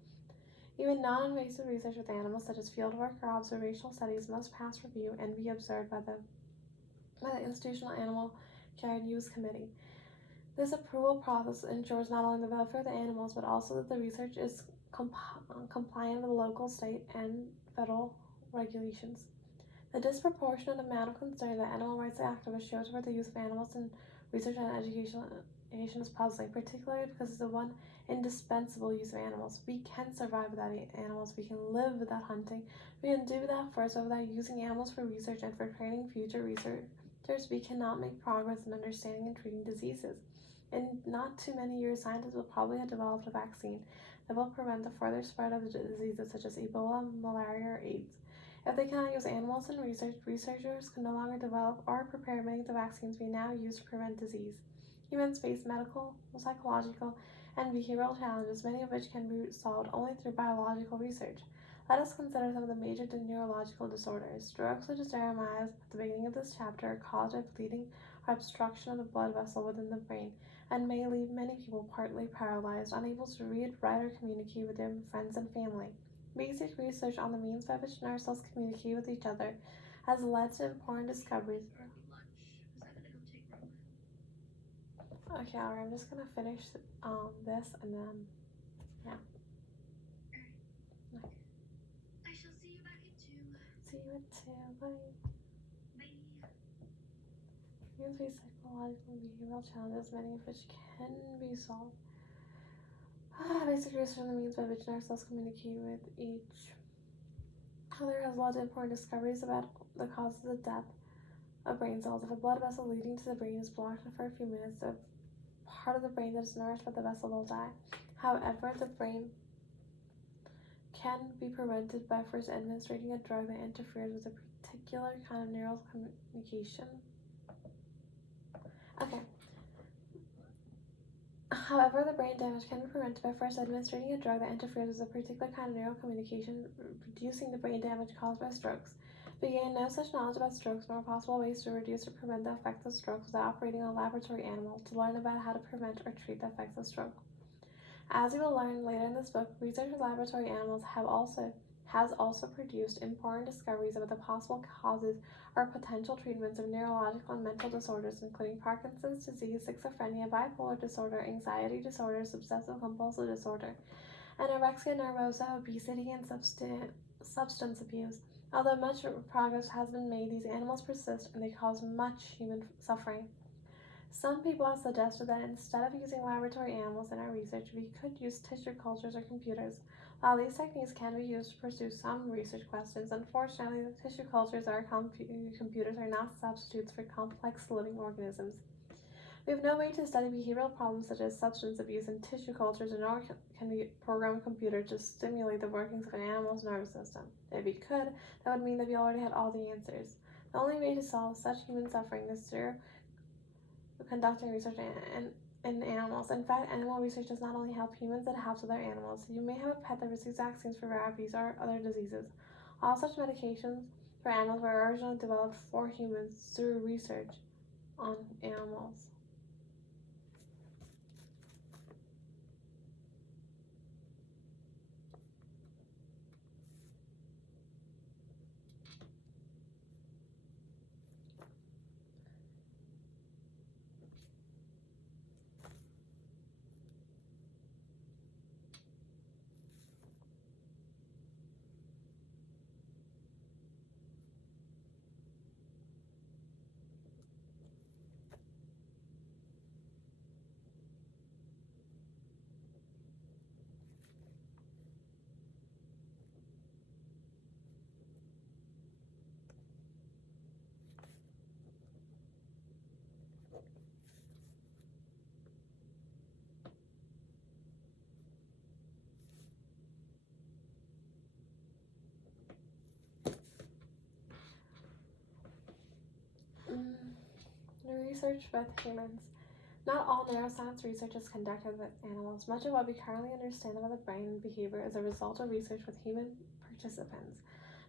Even non-invasive research with animals, such as fieldwork or observational studies, must pass review and be observed by the Institutional Animal Care and Use Committee. This approval process ensures not only the welfare of the animals, but also that the research is compliant with local, state, and federal regulations. The disproportionate amount of concern that animal rights activists show toward the use of animals in research and education is puzzling, particularly because of the one indispensable use of animals. We can survive without animals, we can live without hunting, we can do without force, but without using animals for research and for training future researchers, we cannot make progress in understanding and treating diseases. In not too many years, scientists will probably have developed a vaccine that will prevent the further spread of diseases such as Ebola, malaria, or AIDS. If they cannot use animals in research, researchers can no longer develop or prepare many of the vaccines we now use to prevent disease. Humans face medical, psychological, and behavioral challenges, many of which can be solved only through biological research. Let us consider some of the major neurological disorders. Strokes, such as deramias at the beginning of this chapter, are caused by bleeding or obstruction of the blood vessel within the brain, and may leave many people partly paralyzed, unable to read, write, or communicate with their friends and family. Basic research on the means by which nerve cells communicate with each other has led to important discoveries. Okay, alright, I'm just gonna finish this and then, yeah. Alright. I shall see you back at 2. See you at 2. Bye. Bye. Humans face psychological and behavioral challenges, many of which can be solved. Basic research on the means by which nerve cells communicate with each other has led to important discoveries about the causes of death of brain cells. If a blood vessel leading to the brain is blocked for a few minutes, the part of the brain that is nourished by the vessel will die. However, the brain can be prevented by first administering a drug that interferes with a particular kind of neural communication. Okay. However, the brain damage can be prevented by first administering a drug that interferes with a particular kind of neural communication, reducing the brain damage caused by strokes. We gain no such knowledge about strokes nor possible ways to reduce or prevent the effects of strokes without operating on a laboratory animal to learn about how to prevent or treat the effects of stroke. As you will learn later in this book, research with laboratory animals has also produced important discoveries about the possible causes or potential treatments of neurological and mental disorders, including Parkinson's disease, schizophrenia, bipolar disorder, anxiety disorder, obsessive compulsive disorder, anorexia nervosa, obesity, and substance abuse. Although much progress has been made, these animals persist and they cause much human suffering. Some people have suggested that instead of using laboratory animals in our research, we could use tissue cultures or computers. While these techniques can be used to pursue some research questions, unfortunately, the tissue cultures or computers are not substitutes for complex living organisms. We have no way to study behavioral problems such as substance abuse in tissue cultures, nor can we program a computer to stimulate the workings of an animal's nervous system. If we could, that would mean that we already had all the answers. The only way to solve such human suffering is through conducting research in animals. In fact, animal research does not only help humans, it helps other animals. You may have a pet that receives vaccines for rabies or other diseases. All such medications for animals were originally developed for humans through research on animals. Research with humans. Not all neuroscience research is conducted with animals. Much of what we currently understand about the brain and behavior is a result of research with human participants.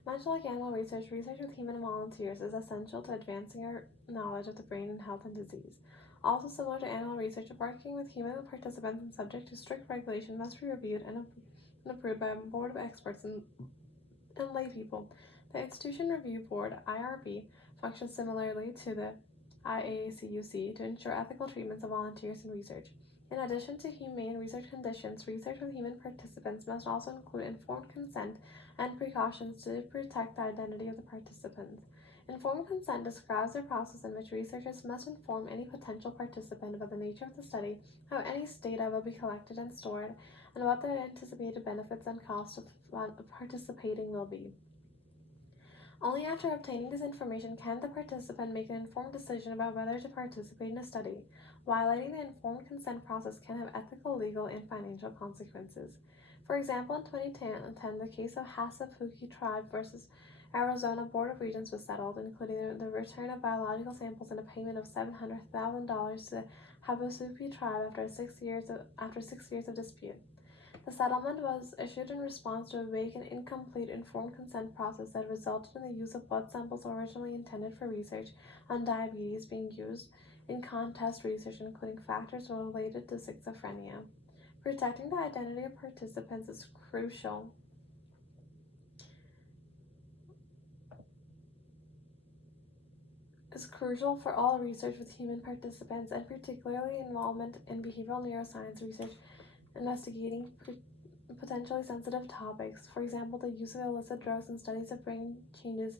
Much like animal research, research with human volunteers is essential to advancing our knowledge of the brain and health and disease. Also similar to animal research, working with human participants and subject to strict regulation must be reviewed and approved by a board of experts and lay people. The Institution Review Board (IRB) functions similarly to the IACUC to ensure ethical treatments of volunteers in research. In addition to humane research conditions, research with human participants must also include informed consent and precautions to protect the identity of the participants. Informed consent describes the process in which researchers must inform any potential participant about the nature of the study, how any data will be collected and stored, and what the anticipated benefits and costs of participating will be. Only after obtaining this information can the participant make an informed decision about whether to participate in a study. Violating the informed consent process can have ethical, legal, and financial consequences. For example, in 2010, the case of Hasapuki Tribe versus Arizona Board of Regents was settled, including the return of biological samples and a payment of $700,000 to the Havasupai tribe after 6 years of dispute. The settlement was issued in response to a vague and incomplete informed consent process that resulted in the use of blood samples originally intended for research on diabetes being used in contest research, including factors related to schizophrenia. Protecting the identity of participants is crucial for all research with human participants, and particularly involvement in behavioral neuroscience research investigating potentially sensitive topics. For example, the use of illicit drugs in studies of brain changes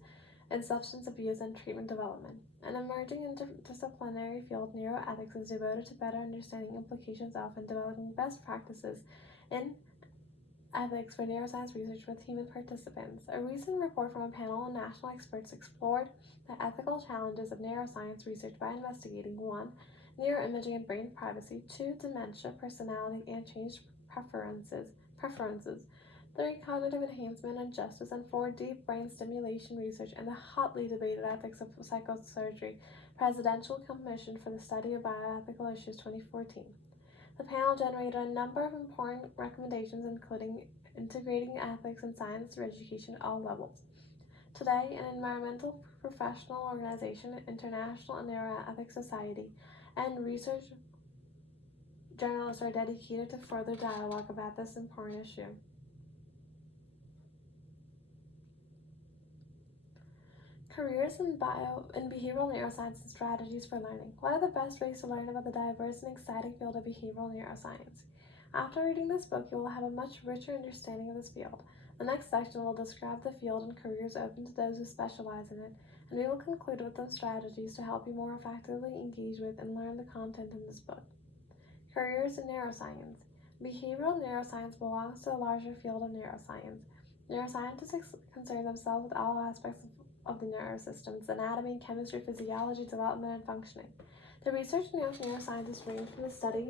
in substance abuse and treatment development. An emerging interdisciplinary field, neuroethics, is devoted to better understanding implications of and developing best practices in ethics for neuroscience research with human participants. A recent report from a panel of national experts explored the ethical challenges of neuroscience research by investigating 1. Neuroimaging and brain privacy, 2. Dementia, personality, and changed preferences, 3. Cognitive enhancement and justice, and 4. Deep brain stimulation research and the hotly debated ethics of psychosurgery, Presidential Commission for the Study of Bioethical Issues 2014. The panel generated a number of important recommendations, including integrating ethics and science through education at all levels. Today, an environmental professional organization, International Neuroethics Society, and research journalists are dedicated to further dialogue about this important issue. Careers in behavioral neuroscience and strategies for learning. What are the best ways to learn about the diverse and exciting field of behavioral neuroscience? After reading this book, you will have a much richer understanding of this field. The next section will describe the field and careers open to those who specialize in it, and we will conclude with some strategies to help you more effectively engage with and learn the content in this book. Careers in neuroscience. Behavioral neuroscience belongs to the larger field of neuroscience. Neuroscientists concern themselves with all aspects of the nervous system, its anatomy, chemistry, physiology, development, and functioning. The research in neuroscientists range from the study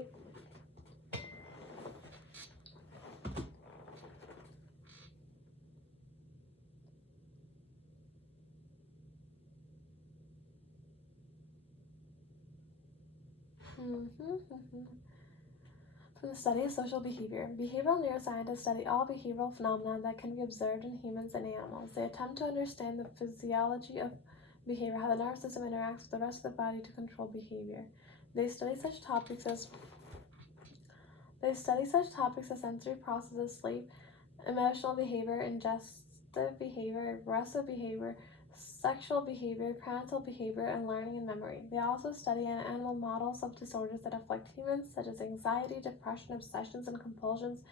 from the study of social behavior. Behavioral neuroscientists study all behavioral phenomena that can be observed in humans and animals. They attempt to understand the physiology of behavior, how the nervous system interacts with the rest of the body to control behavior. They study such topics as sensory processes, sleep, emotional behavior, ingestive behavior, aggressive behavior, sexual behavior, parental behavior, and learning and memory. They also study animal models of disorders that afflict humans, such as anxiety, depression, obsessions and compulsions,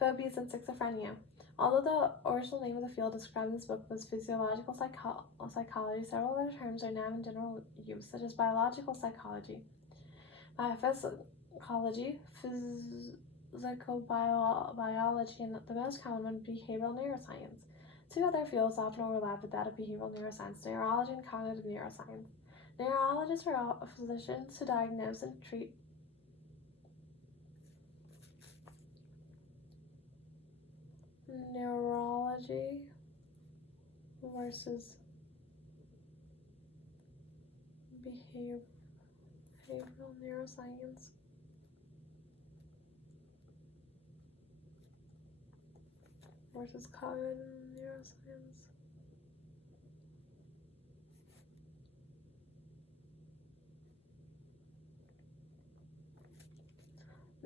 phobias, and schizophrenia. Although the original name of the field described in this book was physiological psychology, several other terms are now in general use, such as biological psychology, biophysiology, psychobiology, and the most common one, behavioral neuroscience. Two other fields often overlap with that of behavioral neuroscience: neurology and cognitive neuroscience. Neurologists are physicians who diagnose and treat neurology versus behavioral neuroscience. Versus cognitive neuroscience.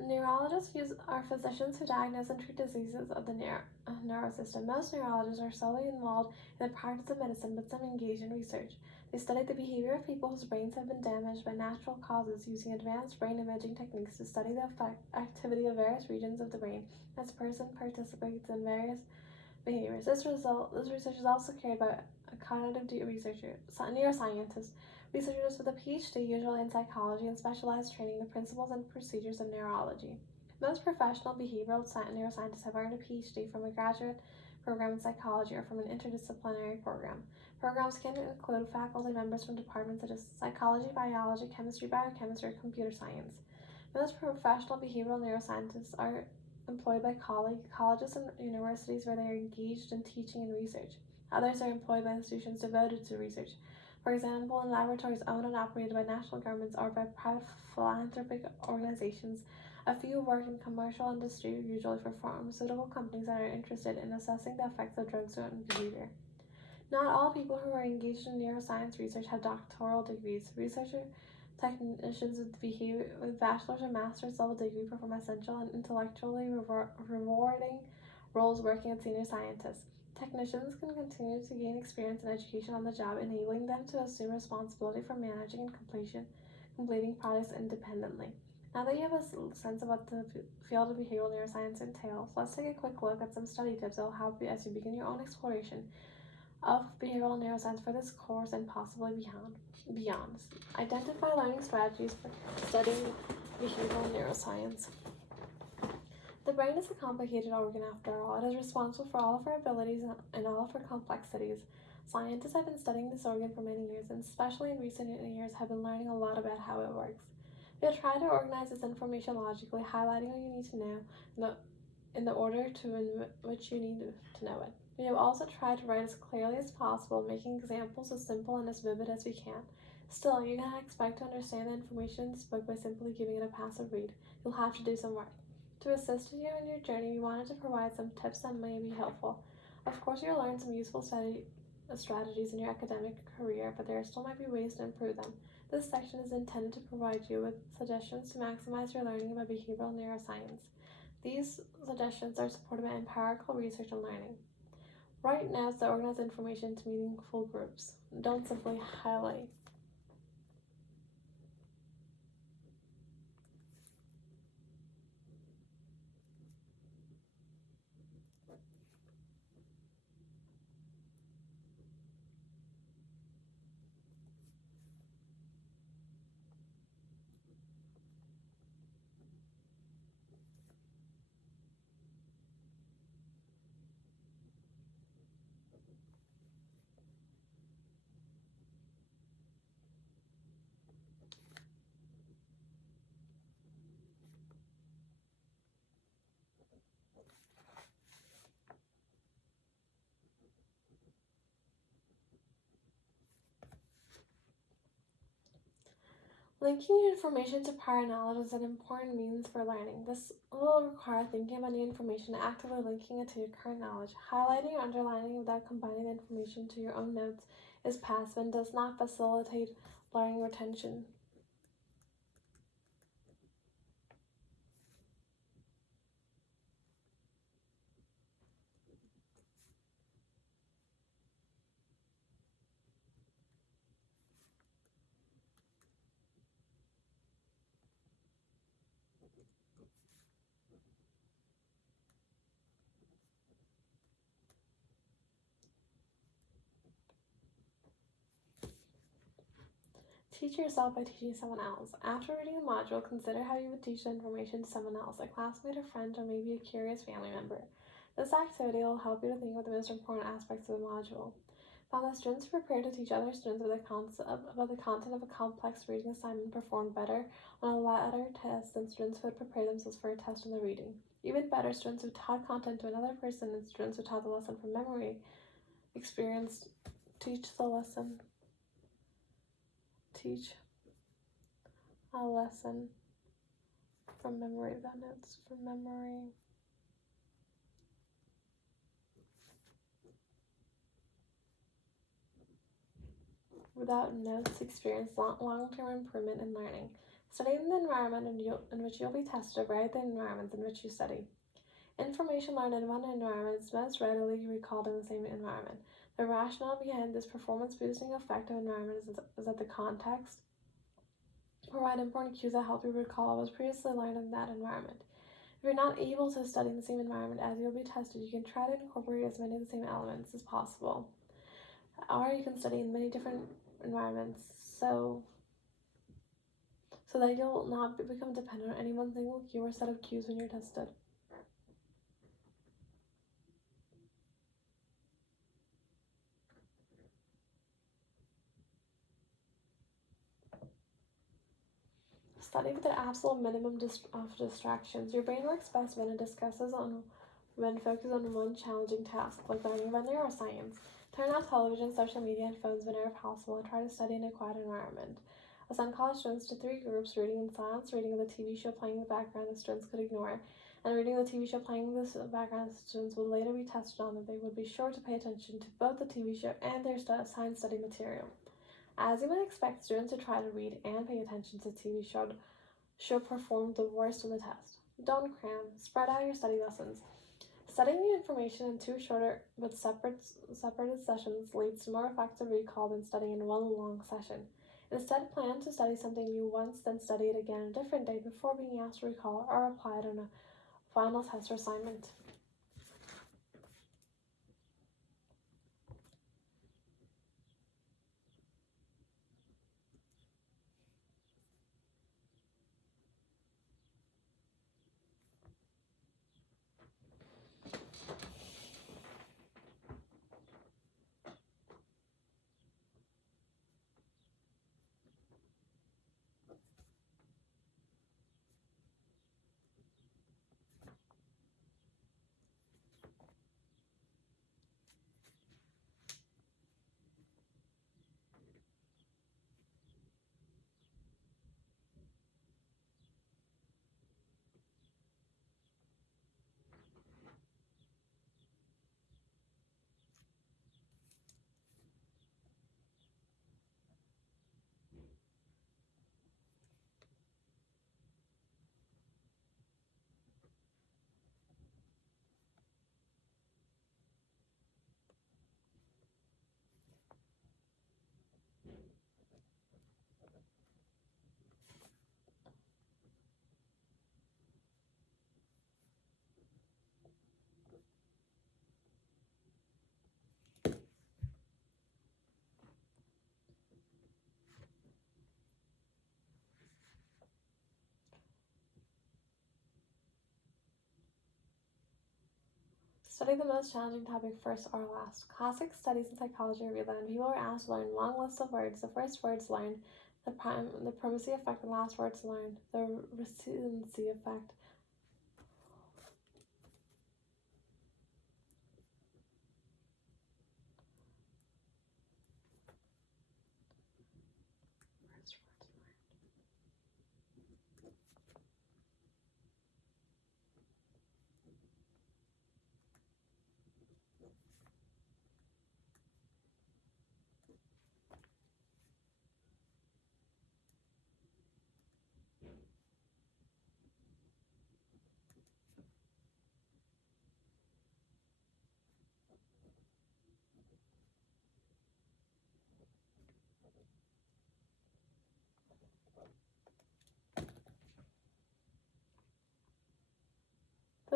Neurologists are physicians who diagnose and treat diseases of the neurosystem. Most neurologists are solely involved in the practice of medicine, but some engage in research. They study the behavior of people whose brains have been damaged by natural causes, using advanced brain imaging techniques to study the activity of various regions of the brain as a person participates in various behaviors. This research is also carried by cognitive neuroscientists, researchers with a PhD, usually in psychology, and specialized training in the principles and procedures of neurology. Most professional behavioral neuroscientists have earned a PhD from a graduate program in psychology or from an interdisciplinary program. Programs can include faculty members from departments such as psychology, biology, chemistry, biochemistry, or computer science. Most professional behavioral neuroscientists are employed by colleges and universities where they are engaged in teaching and research. Others are employed by institutions devoted to research. For example, in laboratories owned and operated by national governments or by private philanthropic organizations. A few work in commercial industry, usually for pharmaceutical companies that are interested in assessing the effects of drugs on behavior. Not all people who are engaged in neuroscience research have doctoral degrees. Technicians with bachelor's or master's level degree perform essential and intellectually rewarding roles working as senior scientists. Technicians can continue to gain experience and education on the job, enabling them to assume responsibility for managing and completing projects independently. Now that you have a sense of what the field of behavioral neuroscience entails, let's take a quick look at some study tips that will help you as you begin your own exploration of behavioral neuroscience for this course and possibly beyond. Identify learning strategies for studying behavioral neuroscience. The brain is a complicated organ after all. It is responsible for all of our abilities and all of our complexities. Scientists have been studying this organ for many years, and especially in recent years have been learning a lot about how it works. We'll try to organize this information logically, highlighting what you need to know in the order in which you need to know it. We have also tried to write as clearly as possible, making examples as simple and as vivid as we can. Still, you cannot expect to understand the information in this book by simply giving it a passive read. You'll have to do some work. To assist you in your journey, we wanted to provide some tips that may be helpful. Of course, you'll learn some useful strategies in your academic career, but there still might be ways to improve them. This section is intended to provide you with suggestions to maximize your learning about behavioral neuroscience. These suggestions are supported by empirical research and learning. Write notes that organize information into meaningful groups. Don't simply highlight. Linking information to prior knowledge is an important means for learning. This will require thinking about new information and actively linking it to your current knowledge. Highlighting or underlining without combining the information to your own notes is passive and does not facilitate learning retention. Teach yourself by teaching someone else. After reading a module, consider how you would teach the information to someone else, a classmate, a friend, or maybe a curious family member. This activity will help you to think of the most important aspects of the module. Found that students who prepare to teach other students about the content of a complex reading assignment performed better on a latter test than students who had prepared themselves for a test on the reading. Even better, students who taught content to another person and students who taught the lesson from memory experienced teach a lesson from memory without notes. From memory. Without notes, experience long-term improvement in learning. Studying the environment in which you'll be tested, varied the environments in which you study. Information learned in one environment is most readily recalled in the same environment. The rationale behind this performance-boosting effect of environment is that the context provide important cues that help you recall what was previously learned in that environment. If you're not able to study in the same environment as you'll be tested, you can try to incorporate as many of the same elements as possible. Or you can study in many different environments so that you'll not become dependent on any one single cue or set of cues when you're tested. Study with the absolute minimum of distractions. Your brain works best when it focuses on one challenging task, like learning about neuroscience. Turn off television, social media, and phones whenever possible, and try to study in a quiet environment. Assign college students to 3 groups: reading in silence, reading of the TV show playing in the background that students could ignore, and reading of the TV show playing in the background that students would later be tested on, that they would be sure to pay attention to both the TV show and their assigned study material. As you might expect, students who try to read and pay attention to the TV show perform the worst on the test. Don't cram. Spread out your study lessons. Studying the information in 2 shorter but separated sessions leads to more effective recall than studying in one long session. Instead, plan to study something new once, then study it again a different day before being asked to recall or apply it on a final test or assignment. Study the most challenging topic first or last. Classic studies in psychology reveal that when people were asked to learn a long list of words, the first words learned, the primacy effect, and last words learned, the recency effect.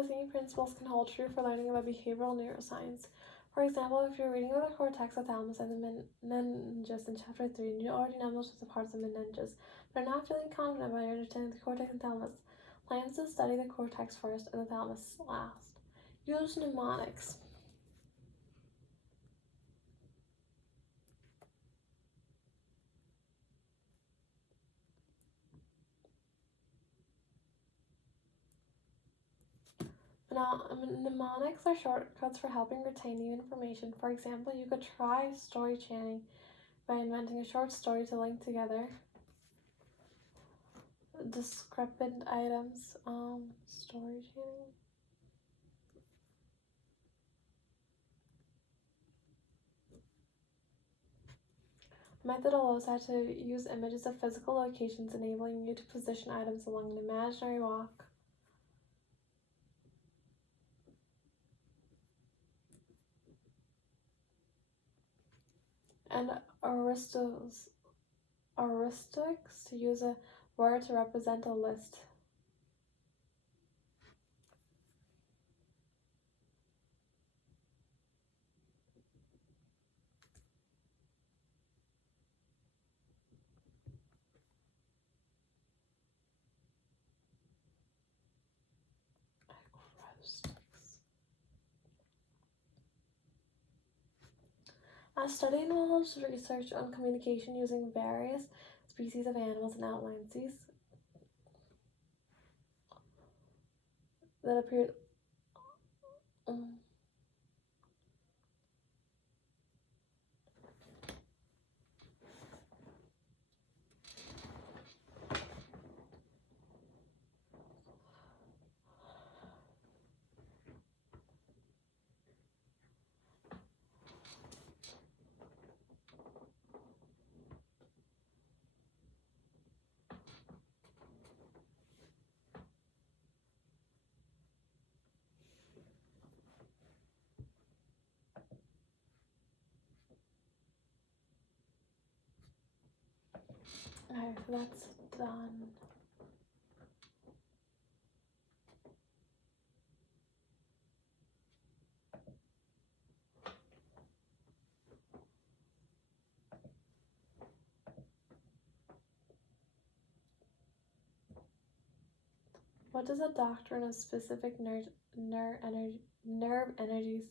The same principles can hold true for learning about behavioral neuroscience. For example, if you're reading about the cortex, the thalamus, and the meninges in Chapter 3, and you already know most of the parts of the meninges, but are not feeling confident about your understanding of the cortex and thalamus, plan to study the cortex first and the thalamus last. Use mnemonics. Mnemonics are shortcuts for helping retain new information. For example, you could try story chaining by inventing a short story to link together discrepant items. Story chaining. Method allows you to use images of physical locations, enabling you to position items along an imaginary walk. And heuristics to use a word to represent a list. A study involves research on communication using various species of animals and outlines these that appeared. Alright, so that's done. What does a doctrine of specific nerve energies?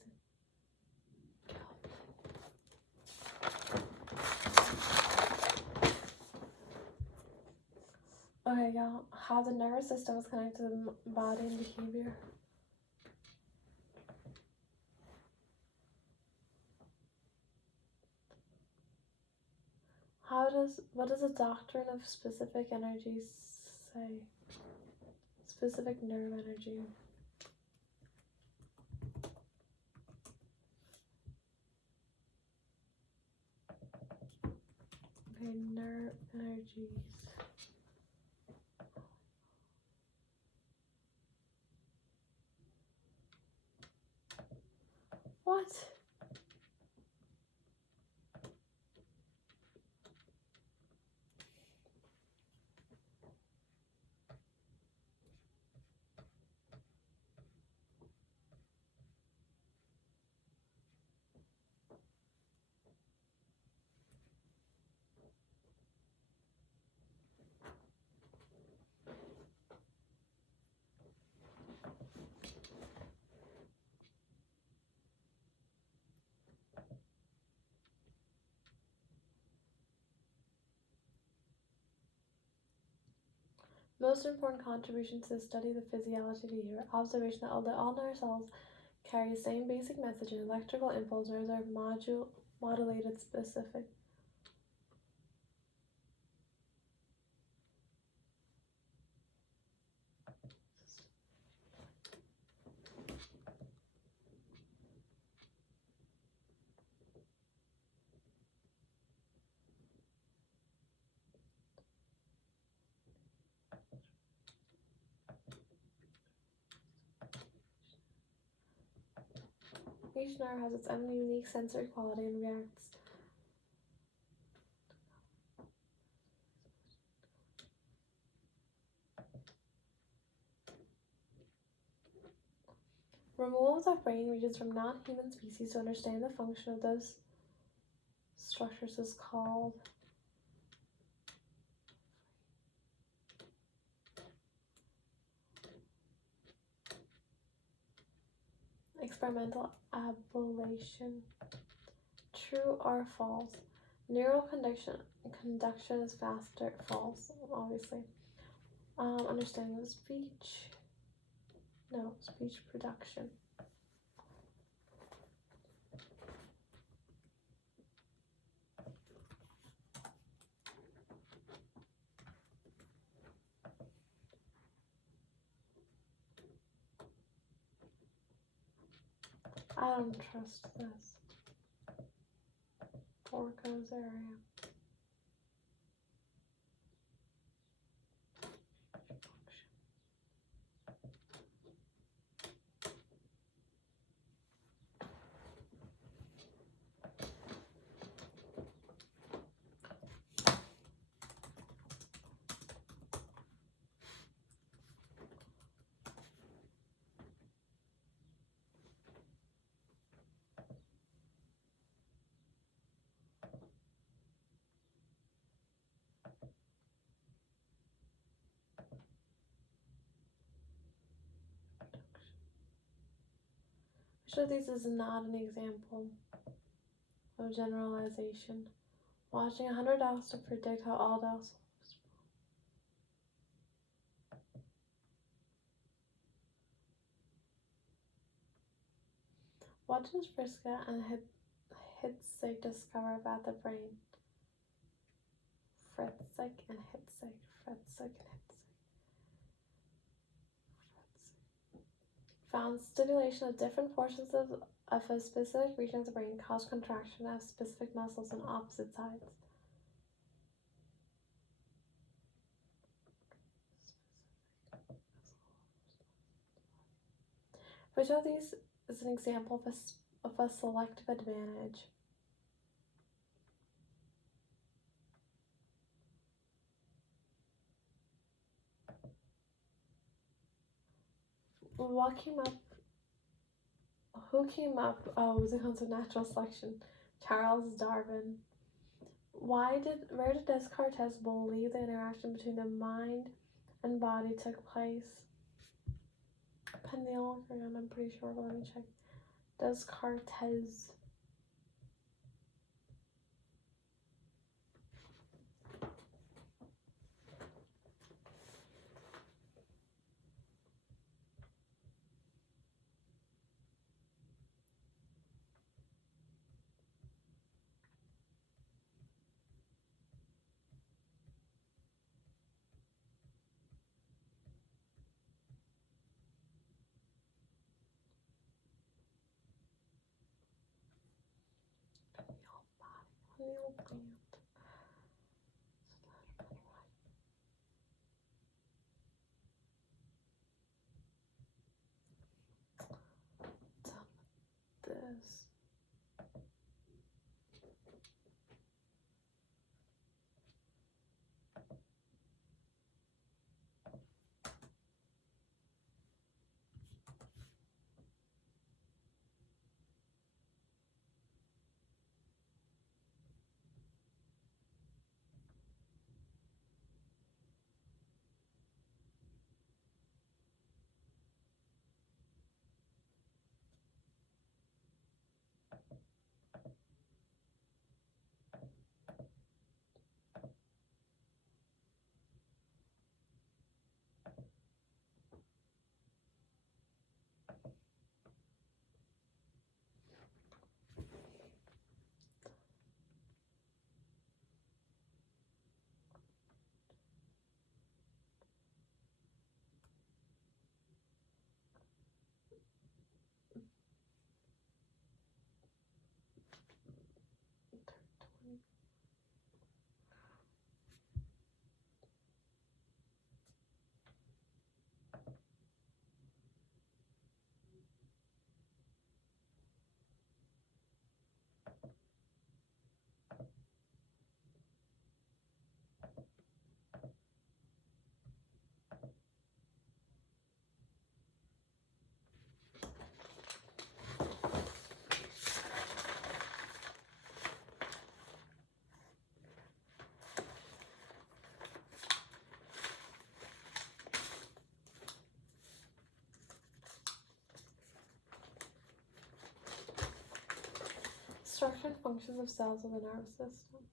Okay, y'all. How the nervous system is connected to the body and behavior. What does a doctrine of specific energies say? Specific nerve energy. Okay, nerve energies. What? Most important contributions to the study of the physiology of behavior. Observation that although all nerve cells carry the same basic message, and electrical impulse nerves are modulated specific. Each nerve has its own unique sensory quality and reacts Removal of brain regions from non-human species to understand the function of those structures is called experimental ablation. True or false? Neural conduction is faster. False, obviously. Understanding of speech. No, speech production. I don't trust this. Porco's area. Which of these is not an example of generalization? Watching 100 dogs to predict how all dogs. What does Friska and Hitzig discover about the brain? Fretzig and Hitzig. Fretzig and Hitzig. Found stimulation of different portions of a specific region of the brain cause contraction of specific muscles on opposite sides. Which of these is an example of a selective advantage? What came up? Who came up with the concept of natural selection? Charles Darwin. Where did Descartes believe the interaction between the mind and body took place? Pennilogram, I'm pretty sure, but let me check. Descartes. Pineal gland. This. Structure and functions of cells of the nervous system.